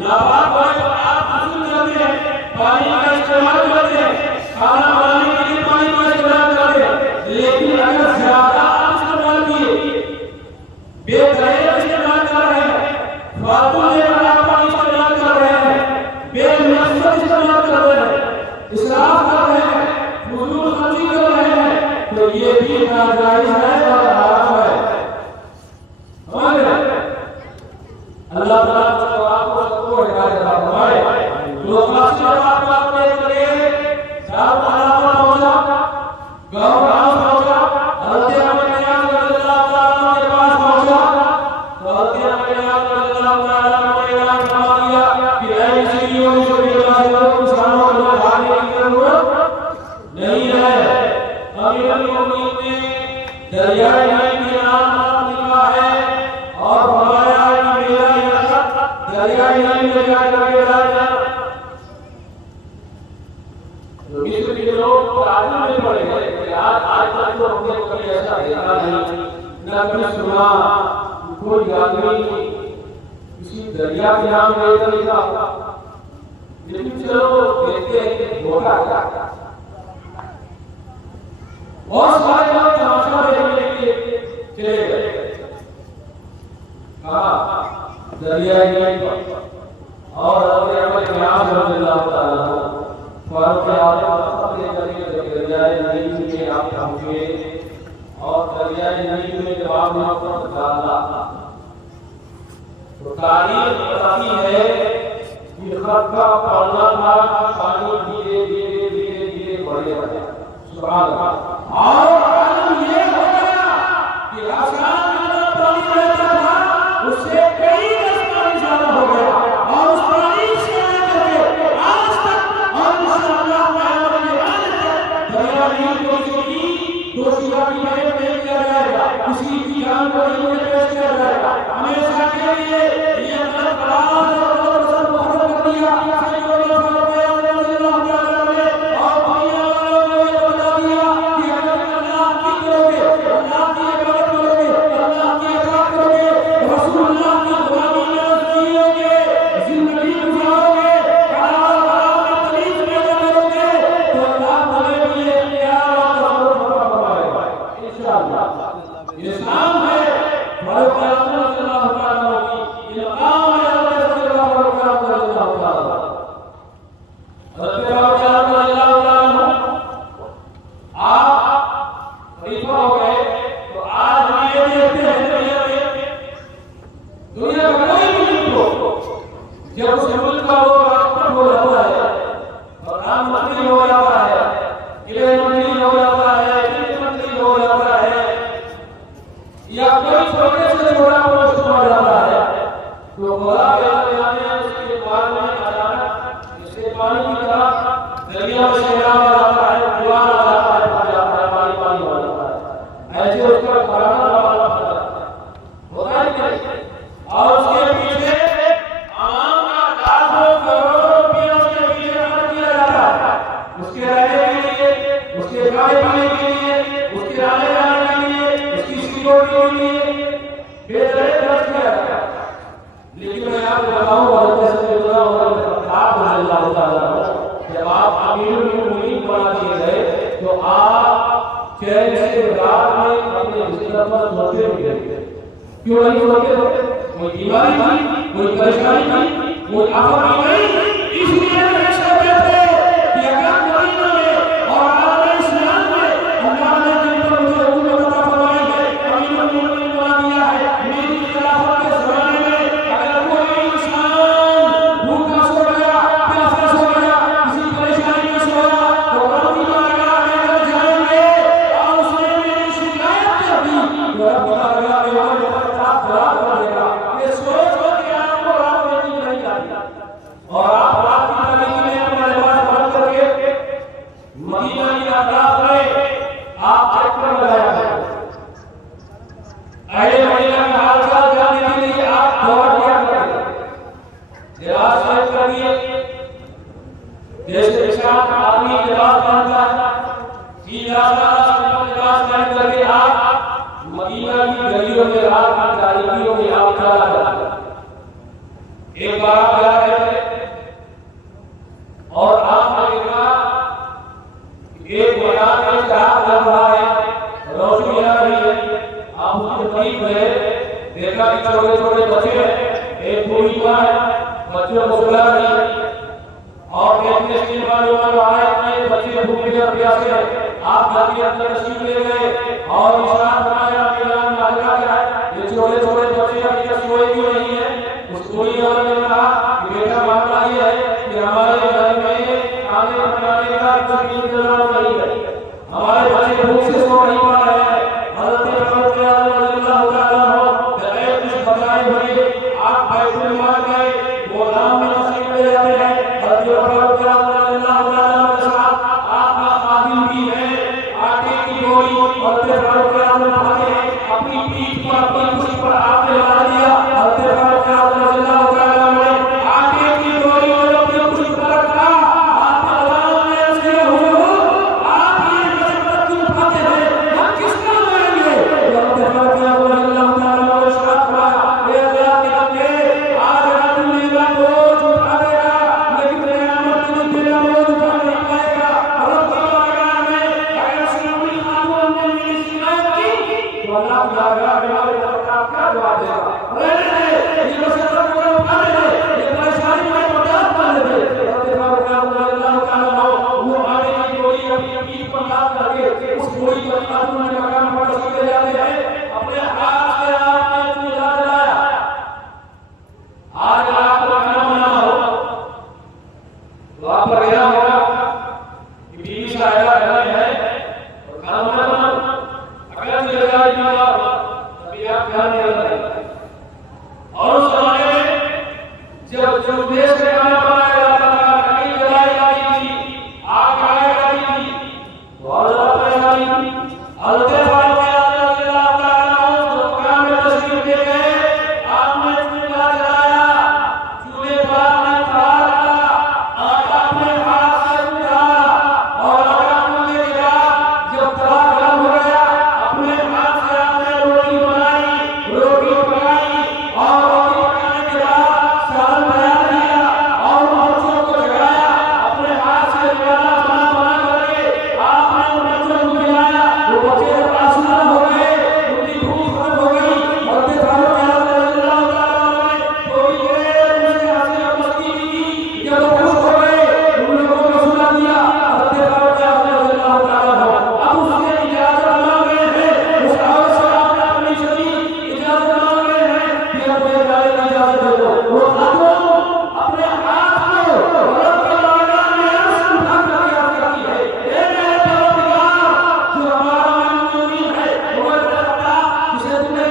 नापाक होने पर आप वजू करते हैं, पानी का इस्तेमाल करते हैं, खाना बनाने के लिए पानी का इस्तेमाल करते हैं। लेकिन अगर ज्यादा आप इस्तेमाल किए, बेदरेज इस्तेमाल कर रहे हैं, फालतू में आप पानी इस्तेमाल कर रहे हैं, बेमकसद इस्तेमाल कर रहे हैं, इसराफ कर रहे हैं, फजूल खर्ची कर रहे हैं, तो ये भी नाजायज है और हराम है। अल्लाह ताला आपको सबको हिदायत फरमाए। तो काशी बात आपने करे साहब अल्लाह पहुंचा, गांव पहुंचा, हज़रत अहमद नियाज़ रज़ियल्लाहु ताला के पास पहुंचा, तो हज़रत अहमद नियाज़ रज़ियल्लाहु ताला ने ऐलान फरमा दिया कि ऐ मुस्लिमों जो किसानों को भागने की जरूरत नहीं है। अमीरुल मुमिनीन ने दरियाए नील के नाम पर लिखा है और फरमाया कि मेरा ये दरियाए नील में जाकर के डालना। तो मिस्र के लोग ताज्जुब में पड़ गए कि आज तक तो हमने कभी ऐसा देखा नहीं, न कभी सुना कोई आदमी किसी दरिया के नाम लेकर लिखा। लेकिन चलो देखते हैं होगा क्या। बहुत सारे लोग तमाशा देखने के लिए चले गए, कहा दरियाए नील पर, और हज़रत नियाज़ रज़ियल्लाहु ताला फारूक आज़म लेकर के दरियाए नील में आप पहुंचे और दरियाए नील में जब आपने अपना डाला, तो तारीख बताती है कि खत का पढ़ना था, पानी धीरे धीरे धीरे धीरे बढ़े। सुभान अल्लाह। और ये हो गया कि आसमान में पानी रहता था, दुनिया का कोई भी मुल्क हो, जब उस मुल्क का वो राष्ट्रपति हो जाता है, प्रधानमंत्री हो जाता है, गृह मंत्री हो जाता है, वित्त मंत्री हो जाता है, या कोई छोटे से छोटा पोस्ट हो जाता है, तो खुदा के आने उसके बाद में अचानक इसके पानी की तरह दरिया में सैलाब आ जाता है, दीवार आ जाता है, भर जाता है, पानी पानी हो जाता है। ऐसे उसका खराना वाला होता है नहीं। और उसके पीछे आम का लाखों करोड़ों रुपया उसके पीछे खर्च किया जाता है, उसके रहने के लिए, उसके खाने पीने के लिए, उसके आने जाने के लिए, उसकी सिक्योरिटी के लिए बेहतर खर्च किया जाता है। लेकिन मैं आपको बताऊं हज़रत सैयदना जब आप अमीरुल मोमिनीन बना दिए गए तो आप चैन से रात में अपने बिस्तर पर सोते थे। क्यों नहीं सोते थे? कोई बीमारी थी, कोई परेशानी थी, कोई आफत नहीं, इसलिए नहीं सोते थे कि अगर मदीना में और आलम इस्लाम में अल्लाह ने जिन पर मुझे हुकूमत अता फरमाई है, अमीरुल मोमिनीन बना दिया है, मेरी खिलाफत के ज़माने में अगर कोई इंसान भूखा सो गया, प्यासा सो गया, किसी परेशानी में सोया, तो रब्बी बारगाह में अगर जाएंगे और उसने मेरी शिकायत कर दी, तो रब्बी बारगाह में हमारे खिलाफ जवाब कर देगा। ये सोच के आपको रात में नींद नहीं आती और आप रात की तारीकी में अपना लिबास बंद करके मदीना की अतराफ में आप चक्कर लगाया करें। अहले मदीना का हालचाल जानने के लिए आप दौड़ दिया करें, लिबास चेंज करिए। जैसे शाम आदमी लिबास पहनता है, सीधा साधा लिबास पहन करके आप मदीना की गलियों में रात की तारीकियों में आप चला करते। एक बार आप जा रहे थे और आपने देखा एक मैदान में चार चल रहा है, रोशनी आ रही है, आप उसके करीब गए, देखा कि छोटे छोटे बच्चे हैं, एक बूढ़ी माँ है, बच्चों को सुला रही है और देखने के बाद आए बच्चे भूखे और प्यासे हैं। आप जाके अंदर तशरीफ ले गए और इशारा बनाया मिलान माजरा क्या है, ये छोटे छोटे बच्चे अभी तक सोए क्यों नहीं है? उस बूढ़ी औरत ने कहा कि बेटा मामला ये है कि हमारे घर में खाने बनाने का कोई इंतजाम नहीं है, हमारे बच्चे भूख से सो नहीं पा रहे हैं। हज़रत रसूलुल्लाह कुछ बताए हुए आप बैतुल माल गए, वो नाम में तशरीफ ले जाते हैं। आपका काबिल भी है, आटे की गोली और अपनी पीठ पर अपनी कुछ पर आपने लगा दिया। आटे की गोली और अपनी कुछ पर रखा, आपने अल्लाह में ऐसे हो आप ये मसला क्यों उठाते हैं? हम किसका मानेंगे? आज रात में बोझ उठा देगा, लेकिन क़यामत के दिन मेरा बोझ उठा नहीं पाएगा। रब्बी बारगाह में अगर सियामी खातून ने मेरी शिकायत की तो अल्लाह बारगाह में हमारे तरफ क्या जवाब देगा? ये मसला पूरा उठा दे, ये परेशानी में बर्दाश्त कर ले। रब्बी बारगाह में अल्लाह ताला वो आने की गोली अपनी पीठ पर लाद करके उस गोली पर खातून ने मकान पर सीधे जाते हैं, अपने हाथ से आपने चूल्हा जलाया। आज आपको खाना बनाना हो तो आप पर गया होगा कि बीवी साहिबा घर है और खाना बनाना अगर चले जाए तभी आप ध्यान नहीं रखते। और उस जमाने में जब देश में खाना बनाया जाता था, कहीं जलाई जाती थी, आग लगाई जाती थी, तो और ज्यादा परेशानी थी। हज़रत फारूक रज़ियल्लाहु ताला अन्हु दुकान में तशरीफ ले गए, आपने चूल्हा जलाया, चूल्हे पर आपने खड़ा रखा, आटा अपने हाथ से उठाया और आटा मुझे गिरा। जब तवा गर्म हो गया, अपने हाथ से आपने रोटी बनाई, रोटी पकाई और रोटी पकाने के बाद सालन तैयार किया। अपने जाने की इजाजत दे दो। वो साथियों अपने हाथ को रब के बारगाह में ऐसे उठा कर याद करती है, ए मेरे परवरदिगार, जो हमारा मुमीन है, वो तेरा जिसे तूने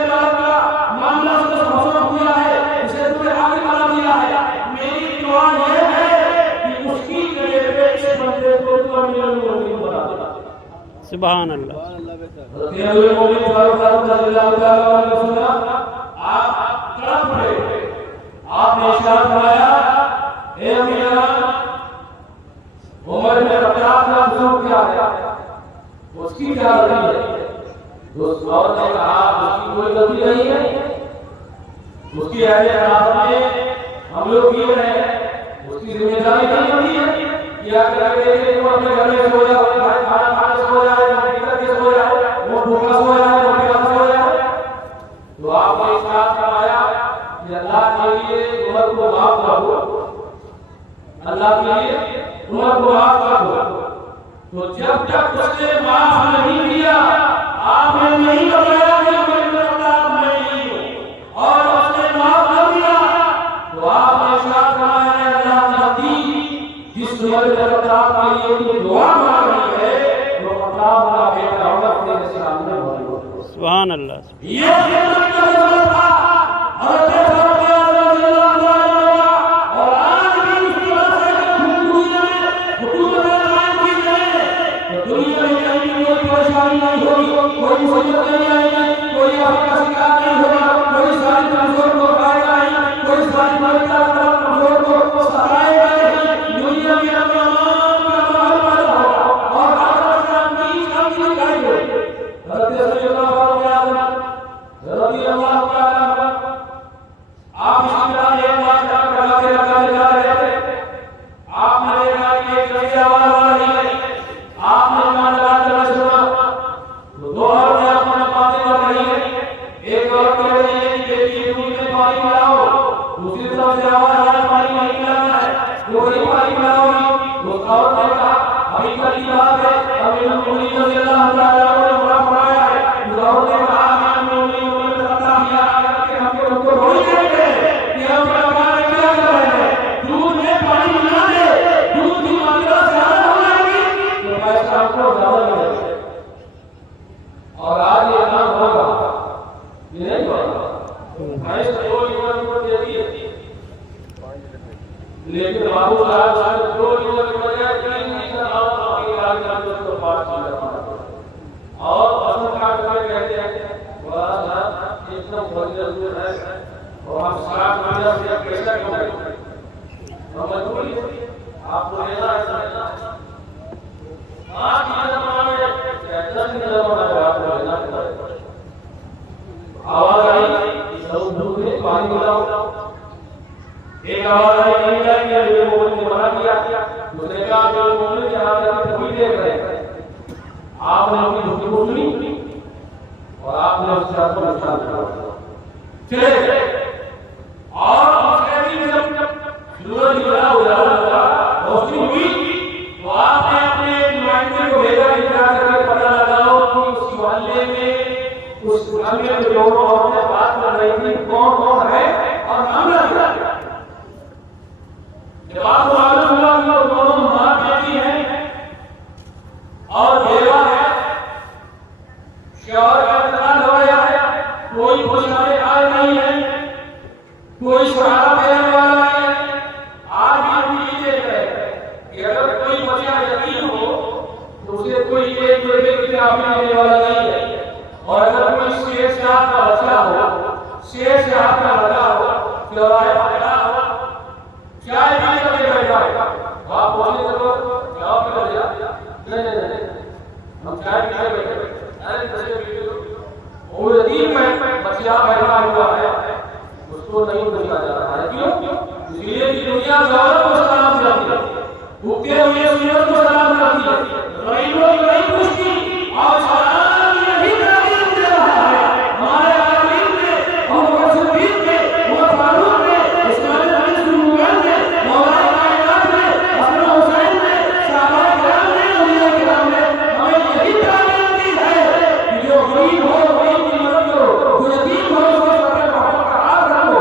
मामला से सौंप दिया है, जिसे तूने आगे बढ़ा दिया है, मेरी दुआ ये है कि उसकी जगह पे इस बंदे को तू अमीरुल मोमिनीन बना दे। सुभान अल्लाह। अमीरुल मोमिनीन रज़ियल्लाहु ताला अन्हु ने आप तड़प पड़े, आपने इरशाद फरमाया, ए अमीरा, उमर ने 50 लाख जुल्म किया है, उसकी क्या गलती है? उस औरत ने कहा, उसकी कोई गलती नहीं है, उसकी अहले खिलाफत में हम लोग जी रहे हैं, उसकी जिम्मेदारी नहीं बनती है या करके वो अपने घर में सो जाए, खाना खाने सो जाए, रोटी करके सो जाए, वो भूखा सो जाए, रोटी खाने सो जाए। तो आपने इस बात का आया कि अल्लाह के लिए उमर को माफ कर दो, अल्लाह के लिए उमर को माफ कर दो। तो जब तक उसने माफ नहीं किया, आपने नहीं बताया कि मैं अल्लाह नहीं हूं और उसने माफ कर दिया, तो आपने इरशाद फरमाया, अल्लाह की जिस उमर ने प्रताप के लिए दुआ मांगी है, वो प्रताप का बेटा उमर तेरे सामने मौजूद है। सुभान अल्लाह। ये खिदमत का जज्बा था हज़रत फातिमा रज़ियल्लाहु अन्हा, और आज भी उसकी वजह से दुनिया में हुकूमत कायम की जाए तो दुनिया में कहीं कोई परेशानी नहीं होगी, कोई मुसीबत नहीं आएगी, कोई आपका शिकार नहीं होगा, कोई सारी कमजोर को खाएगा नहीं, कोई सारी मरता कमजोर को सताएगा नहीं, दुनिया में अमन का माहौल पैदा होगा और हर तरह की शांति कायम होगी। हज़रत सल्लल्लाहु रज़ियल्लाहु ताला अन्हु, आप इसी तरह एक बात लगाते जा रहे थे, आपने देखा कि एक लड़की आवाज आ रही है, आपने कान लगाकर सुना, तो दो औरतें अपने बातें कर रही है, एक औरत कह रही है कि बेटी दूध में पानी मिलाओ, दूसरी तरफ से आवाज आ रही पानी नहीं मिलाना है, तो वही पानी मिलाओगी। तो औरत ने कहा, अभी कल की बात है, अमीरुल मोमिनीन रज़ियल्लाहु ताला अन्हु ने बड़ा पढ़ाया है, तो औरत ने कहा, और आज ये काम होगा, ये नहीं होगा, भैंस तो लीटर देती है, लेकिन बाबू साहब 2 लीटर की बजाय 3 लीटर तो 5 लीटर और फसल काट कर कहते हैं बड़ा साहब एकदम बहुत जरूर है और हम 7 महीना से पैसा कमाएंगे, हम मजबूरी आपको लेना है, 5 लीटर बनाने 10 लीटर बनाने आपको लेना पड़ेगा। आवाज आई सब दूध में पानी मिलाओ, एक आवाज आई नहीं जाएगी, अमीरुल मोमिनीन ने मना किया, दूसरे का अमीरुल मोमिनीन के हाथ में कोई देख रहे हैं, आपने अपनी धुकी को सुनी और आपने उससे आपको नुकसान किया, चले और उसके भी जब सूरज निकला उजाला रोशनी हुई, तो आपने अपने नुमाइंदे को भेजा कि जाकर पता लगाओ कि उस मोहल्ले में उस घर में जो दोनों औरतें बात कर रही थी कौन कौन है और मामला क्या है। जब आपको मालूम हुआ कि वो दोनों मां बेटी हैं और बेवा है, शौहर का इंतकाल हो गया है, कोई पुशाने हाल नहीं है, कोई सहारा देने वाला नहीं है, आज भी हम ये देख रहे हैं कि अगर कोई बच्चा यतीम हो तो उसे कोई एक व्यक्ति काफी देने वाला नहीं है, और अगर कोई शेर शाह का बच्चा हो, शेर शाह का बच्चा हो, चौराहे पर खड़ा हो, चाय पीने के लिए बैठा है, आप बोले तो जवाब भी कर दिया, नहीं हम चाय पीने बैठे, अरे वो यतीम में बच्चा बैठा हुआ है, उसको नहीं देखा जा रहा है, क्यों? इसलिए कि दुनिया दौलत को सलाम करती है, भूखे हुए सूरज को सलाम करती है, गरीबों की नहीं पूछती और सलाम यही तालीम दे रहा है। हमारे आलिम ने और मुसलिम ने और फारूक ने इस्लामी मुसलमान ने मौलाना कायनात ने हसन हुसैन ने सहाबा किराम ने औलिया किराम ने हमें यही तालीम दी है कि जो गरीब हो गरीब की मदद करो, जो यतीम हो उसको सबर मोहब्बत का हाथ रखो,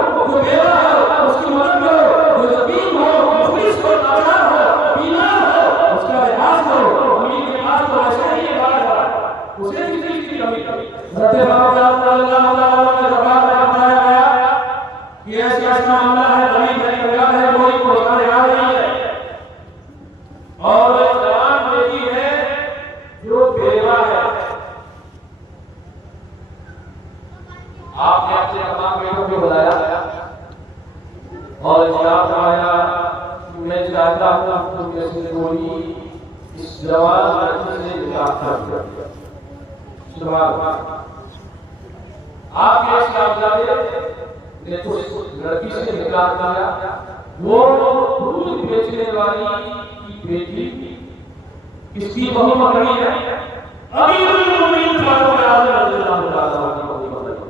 कि ऐसा मामला है, जमीन खरीद कर है, कोई पहुंचाने आ रही है और जवान बेटी है जो बेवा है। आपने अपने तमाम बेटों को बुलाया और इस्लाम आया, मैं चाहता हूं तुम जैसे कोई इस जवान लड़की से निकाह कर दिया। आपके साहबजादे ने तो इस लड़की से निकाह किया, वो दूध बेचने वाली की बेटी किसकी बहू बनी है? अमीरुल मोमिनीन फारूक आज़म रज़ियल्लाहु ताला अन्हु की बहू।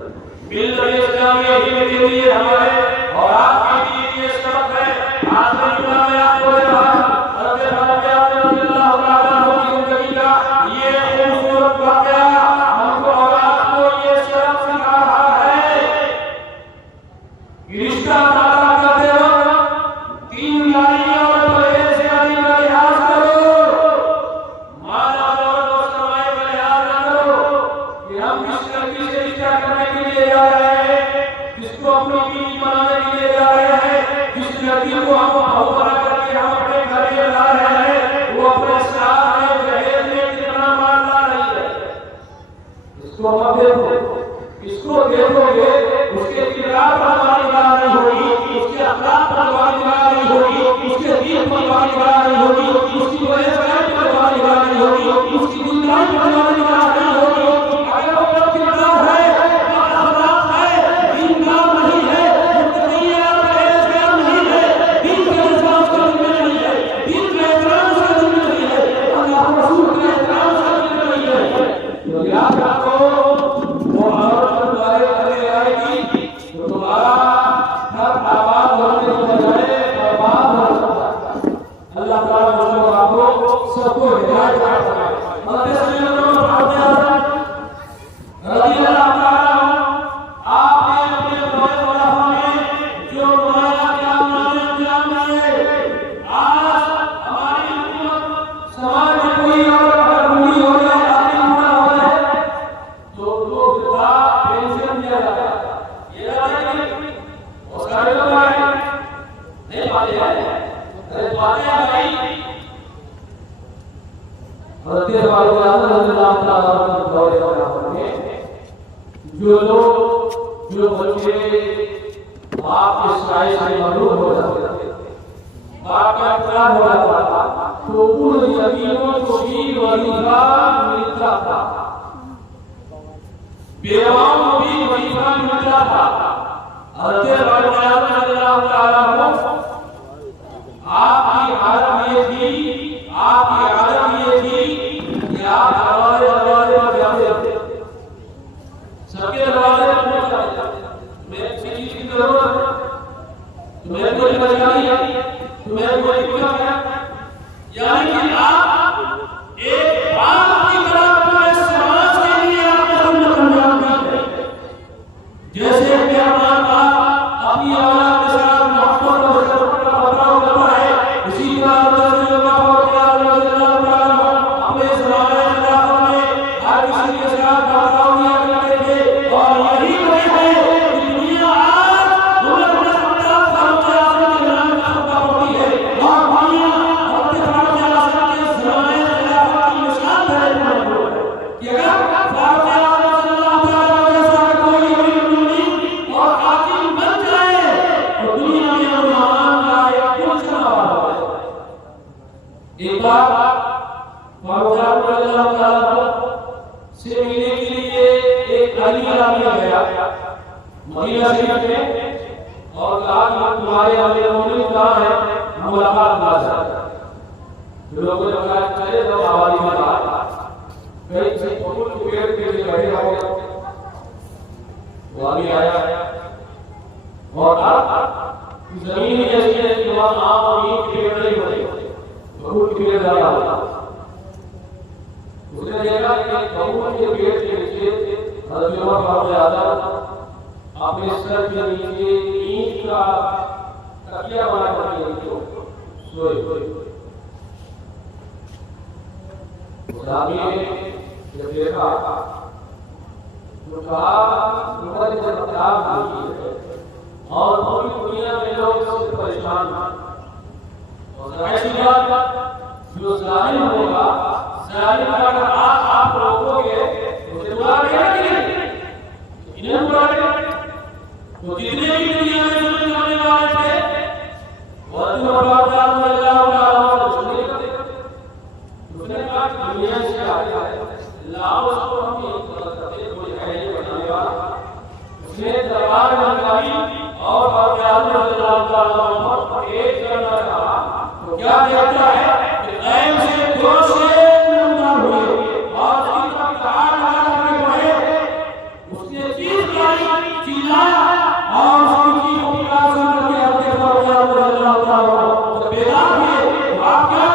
मिल्लत इस्लामी के लिए हमारे और आपके लिए ये सबक है। आज मैं आपको बता हज़रत फारूक आज़म रज़ियल्लाहु ताला अन्हु की जिंदगी का ये खूबसूरत वाक़या हमको औलाद को ये सबक सिखा रहा है। रिश्ता नाता करते वक्त तीन गाड़ियों और परहेज से आदि का लिहाज करो, माला और समय का लिहाज न करो कि हम किस लड़की से रिश्ता करने के लिए जा रहे हैं, किसको अपनी बीवी बनाने के लिए जा रहे हैं, किस लड़की को हम बहू बना करके हम अपने घर में ला रहे हैं, वो अपने साथ में दहेज में कितना माल ला रही है। इसको मत देखो, इसको देखोगे उसके किरदार पर हमारी निगाह नहीं होगी, उसके अखलाक पर हमारी निगाह नहीं होगी, उसके दीन पर हमारी निगाह नहीं होगी, उसकी वजह पर हमारी निगाह नहीं होगी, उसकी दीनदारी पर हमारी निगाह नहीं होगी। अगर वो किरदार है, अखलाक है, दीनदार नहीं है, मुत्तक़िया परहेज़गार नहीं है, दीन के जज्बा उसके दिल में नहीं है, दीन का एहतराम उसके दिल में नहीं है, अल्लाह के रसूल का एहतराम उसके दिल में नहीं है, तो याद रखो वो औरत तुम्हारे घरे आएगी तो तुम्हारा घर आबाद होने की बजाय बर्बाद हो सकता है। अल्लाह ताला मुझे और आपको सबको हिदायत दे। हज़रत सल्लल्लाहु अलैहि वसल्लम रज़ियल्लाहु ताला आपने अपने खुलाफा में जो नुमाया किया है, आज हमारी उम्मत समाज में कोई औरत अगर बूढ़ी हो जाए, आदमी बूढ़ा हो जाए तो वृद्धा पेंशन दिया जाता है। ये जाते हैं और सारे लोग आए नहीं पाते हैं, अरे पाते हैं भाई। हज़रत फारूक आज़म रज़ियल्लाहु ताला अन्हु के दौरे में जो लोग जो बच्चे बाप के साए से महरूम हो जाते थे, बाप का इंतजार हो जाता था, तो उन यतीमों को भी वजीफा मिलता था, बेवाओं को भी वजीफा मिलता था। हज़रत फारूक आज़म रज़ियल्लाहु ताला अन्हु आपकी आदत ये थी कि आप दरवाजे पर जाते थे, सबके दरवाजे पर पहुंच जाते थे। तुम्हें किसी चीज की जरूरत है, तुम्हें कोई परेशानी है, तुम्हें कोई दिक्कत है, यानी कि आप एक बाप की तरह पूरे समाज के लिए आपने खिदमत अंजाम दी है। जैसे कि हमारा बाप अपनी औलाद के साथ मोहब्बत और शफ़क़त का बर्ताव करता है, इसी तरह अपने ज़माने खिलाफत में हर किसी के साथ बर्ताव किया करते थे। और यही वजह है कि दुनिया आज उमर इब्न ख़त्ताब फारूक आज़म के नाम का खुतबा पढ़ती है और दुनिया हज़रत फारूक आज़म के ज़माने खिलाफत की मिसाल है कि अगर फारूक आज़म रज़ियल्लाहु ताला जैसा कोई अमीरुल मोमिनीन और हाकिम बन जाए तो दुनिया में अमान का एक गुलशन आबाद हो जाए। एक बार फारूक आज़म रज़ियल्लाहु ताला से मिलने के लिए एक अली आदमी गया मदीना शरीफ में और कहा कि तुम्हारे अमीरुल मोमिनीन कहाँ हैं, मुलाकात ना चाहते। जो लोगों ने कहा चले जाओ हवाली में बात कहीं से फूल के पेड़ के नीचे बैठे रहो। वो आदमी आया और जमीन ऐसी है कि वहाँ आम और नीम के पेड़ नहीं होते, फूल के पेड़ ज्यादा होता। उसने देखा कि फूल के पेड़ के नीचे हज़रत उमर फारूक आज़म अपने सर के नीचे ईंट का तकिया बना करके सोए। उस आदमी ने जब देखा तो कहा उमर ने जब किताब लिखी है और पूरी दुनिया में लोग इससे परेशान हैं। और जाहिर सी बात, जो जालिम होगा, जालिम अगर आप रोकोगे उसे बुरा करेंगे, इन्हें बुरा करेंगे। तो जितने भी दुनिया में जुल्म करने वाले थे, वो उसने कहा दुनिया से आगे लाओ उसको हम एक करते कोई है नहीं बनाने वाला। उसने दरबार में कभी और एक करना कहा तो क्या कहता है कि ऐम से दो से नंबर हुए और उसकी कहार लगा के बढ़े। उसने चीज करी, चिल्लाया और उसकी चीखों की आवाज सुन के अपने तो बेदार हुए। आप क्या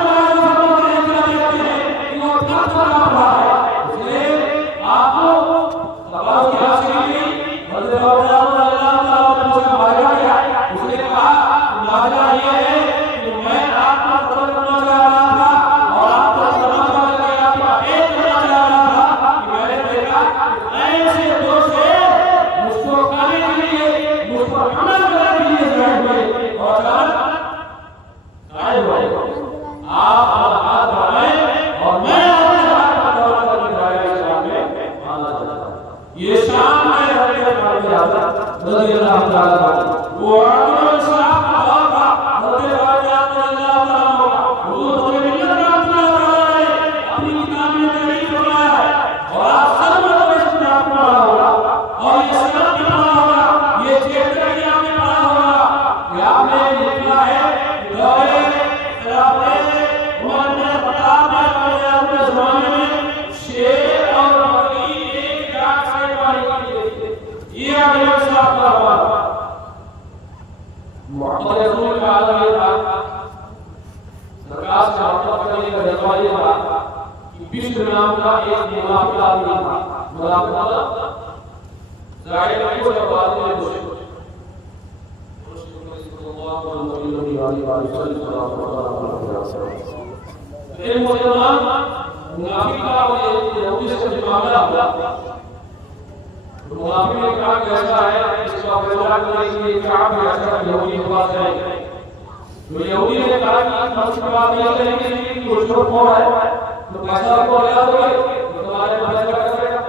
विश्व नाम का एक मुनाफिक आदमी था। मुनाफिक मतलब जाहिर है वो बाद में एक मुसलमान मुनाफिक का यहूदी से मामला हुआ। मुनाफिक ने कहा कैसा है इसका फैसला करने के लिए क्या ऐसा यहूदी के पास जाएंगे। तो यहूदी ने कहा कि हम इसके बाद नहीं करेंगे कि कुछ लोग कौन है तो पैसा आपको लगा दोगे तो तुम्हारे फैसला करेगा।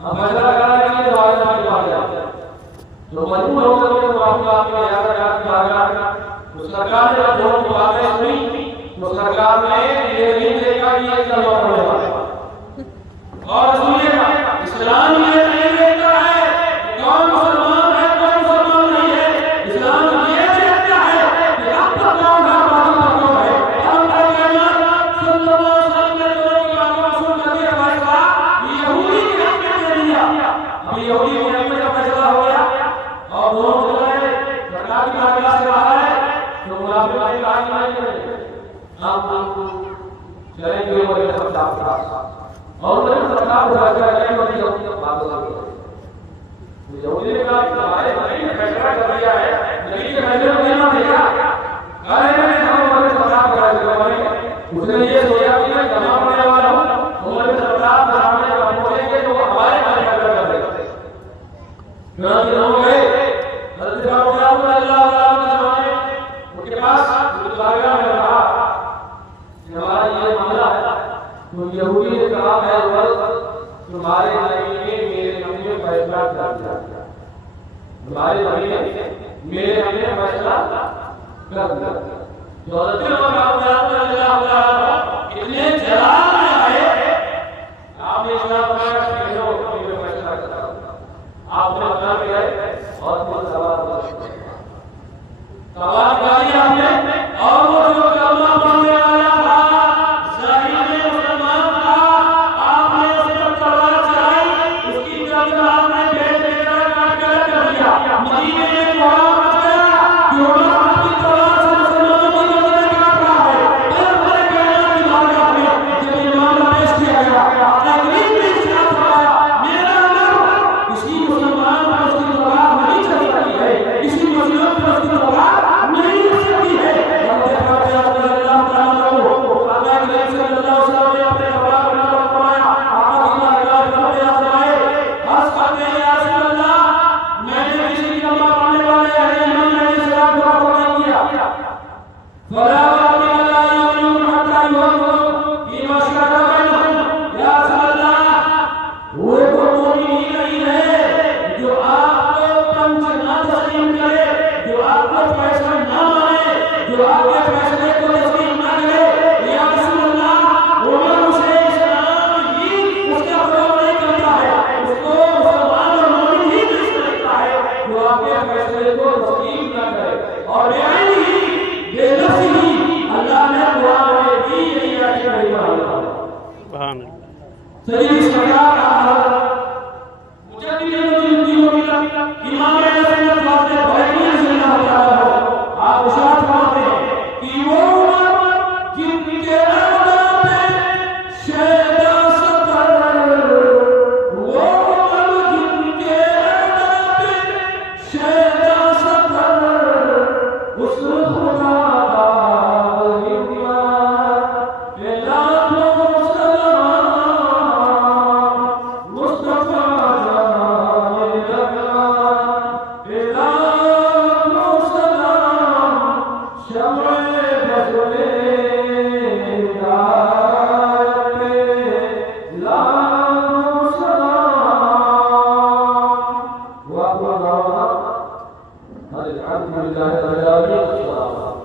हम फैसला कराने के लिए तुम्हारे नाम के पास जाते हैं। जो मजबूर होकर के मुनाफिक आदमी आया तो सरकार ने जब दोनों की बातें सुनी तो सरकार ने ये नहीं देखा कि ये कलमा पढ़ने वाला है और सुनिएगा इस्लाम ये नहीं देखता है कौन मुसलमान है कौन मुसलमान नहीं है। इस्लाम ये देखता है कि आपका कौन है बाकी कौन है। हम कहना सल्लल्लाहु अलैहि वसल्लम ने दोनों की बातों को सुन करके फैसला यहूदी के हक में दे दिया। अब यहूदी के हक में का फैसला हो गया और दोनों चले सरकार की आज्ञा से बाहर है तो मुनाफिक ने कहा कि नहीं हम चलेंगे और ये सब साफ और उन्होंने सरकार बुला कर गए और यहूदी बात हो गई। यहूदी ने कहा कि हमारे भाई ने फैसला कर दिया है लेकिन ये फैसला देना देगा अरे मैंने हम उन्होंने सरकार बुला कर उसने ये सोचा कि मैं जमा करने वाला हूं उन्होंने सरकार बनाने का बोलेंगे तो हमारे भाई फैसला कर देगा। क्योंकि हम गए हजरत अल्लाह के जमाने उनके पास बुलाया में रहा हमारा ये मामला है तो यहूदी ने कहा है तुम्हारे नबी ने मेरे नबी में फैसला कर दिया। तुम्हारे नबी ने मेरे नबी में फैसला कर दिया। तो इतने जलाल में आए आपने इस्लाम का फैसला करा आपने अपना गए और सवाल किया आपने और वो जो कलमा पढ़ने वाला था ज़ाहिर में मुसलमान था आपने उस पर तलवार चलाई उसकी गर्दन आपने भेद देकर काट कर दिया। मदीने में कोहरा मच गया कि उमर अपनी तलवार से मुसलमानों की गर्दन काट रहा है। बड़े कहना की बात में जब ये मामला पेश किया गया तकरीब में इस्लाम फरमाया मेरा अमर इसी मुसलमान पर उसकी तलवार नहीं चल सकती है इसी मजलूम पर उसकी तलवार नहीं चल सकती है। जो आपके फैसले को तस्लीम न करे, या रसूल अल्लाह, उमर उसे इस्लाम ही उसका फॉलो नहीं करता है, उसको मुसलमान और मोमिन ही नहीं समझता है, जो आपके फैसले को तस्लीम न करे। और बेआईनी ही, बेनफ्सी ही अल्लाह ने कुरान में भी यही आयत कही है। सुभान अल्लाह। सही सरकार का मुजद्दिद इमाम अहले सुन्नत वल जमाअत जिन्ना ताला हो, आप इरशाद फरमाते हैं कि वो उमर जिनके अदा पे शैदा सफर, वो उमर जिनके अदा पे शैदा सफर, उस खुदा का ईमान पे लाखों सलाम, मुस्तफा जाने लगा पे लाखों सलाम, शम्ए बज़्मे हिदायत पे लाखों सलाम। वाक़वा दावा अल्हम्दुलिल्लाहि रब्बिल आलमीन।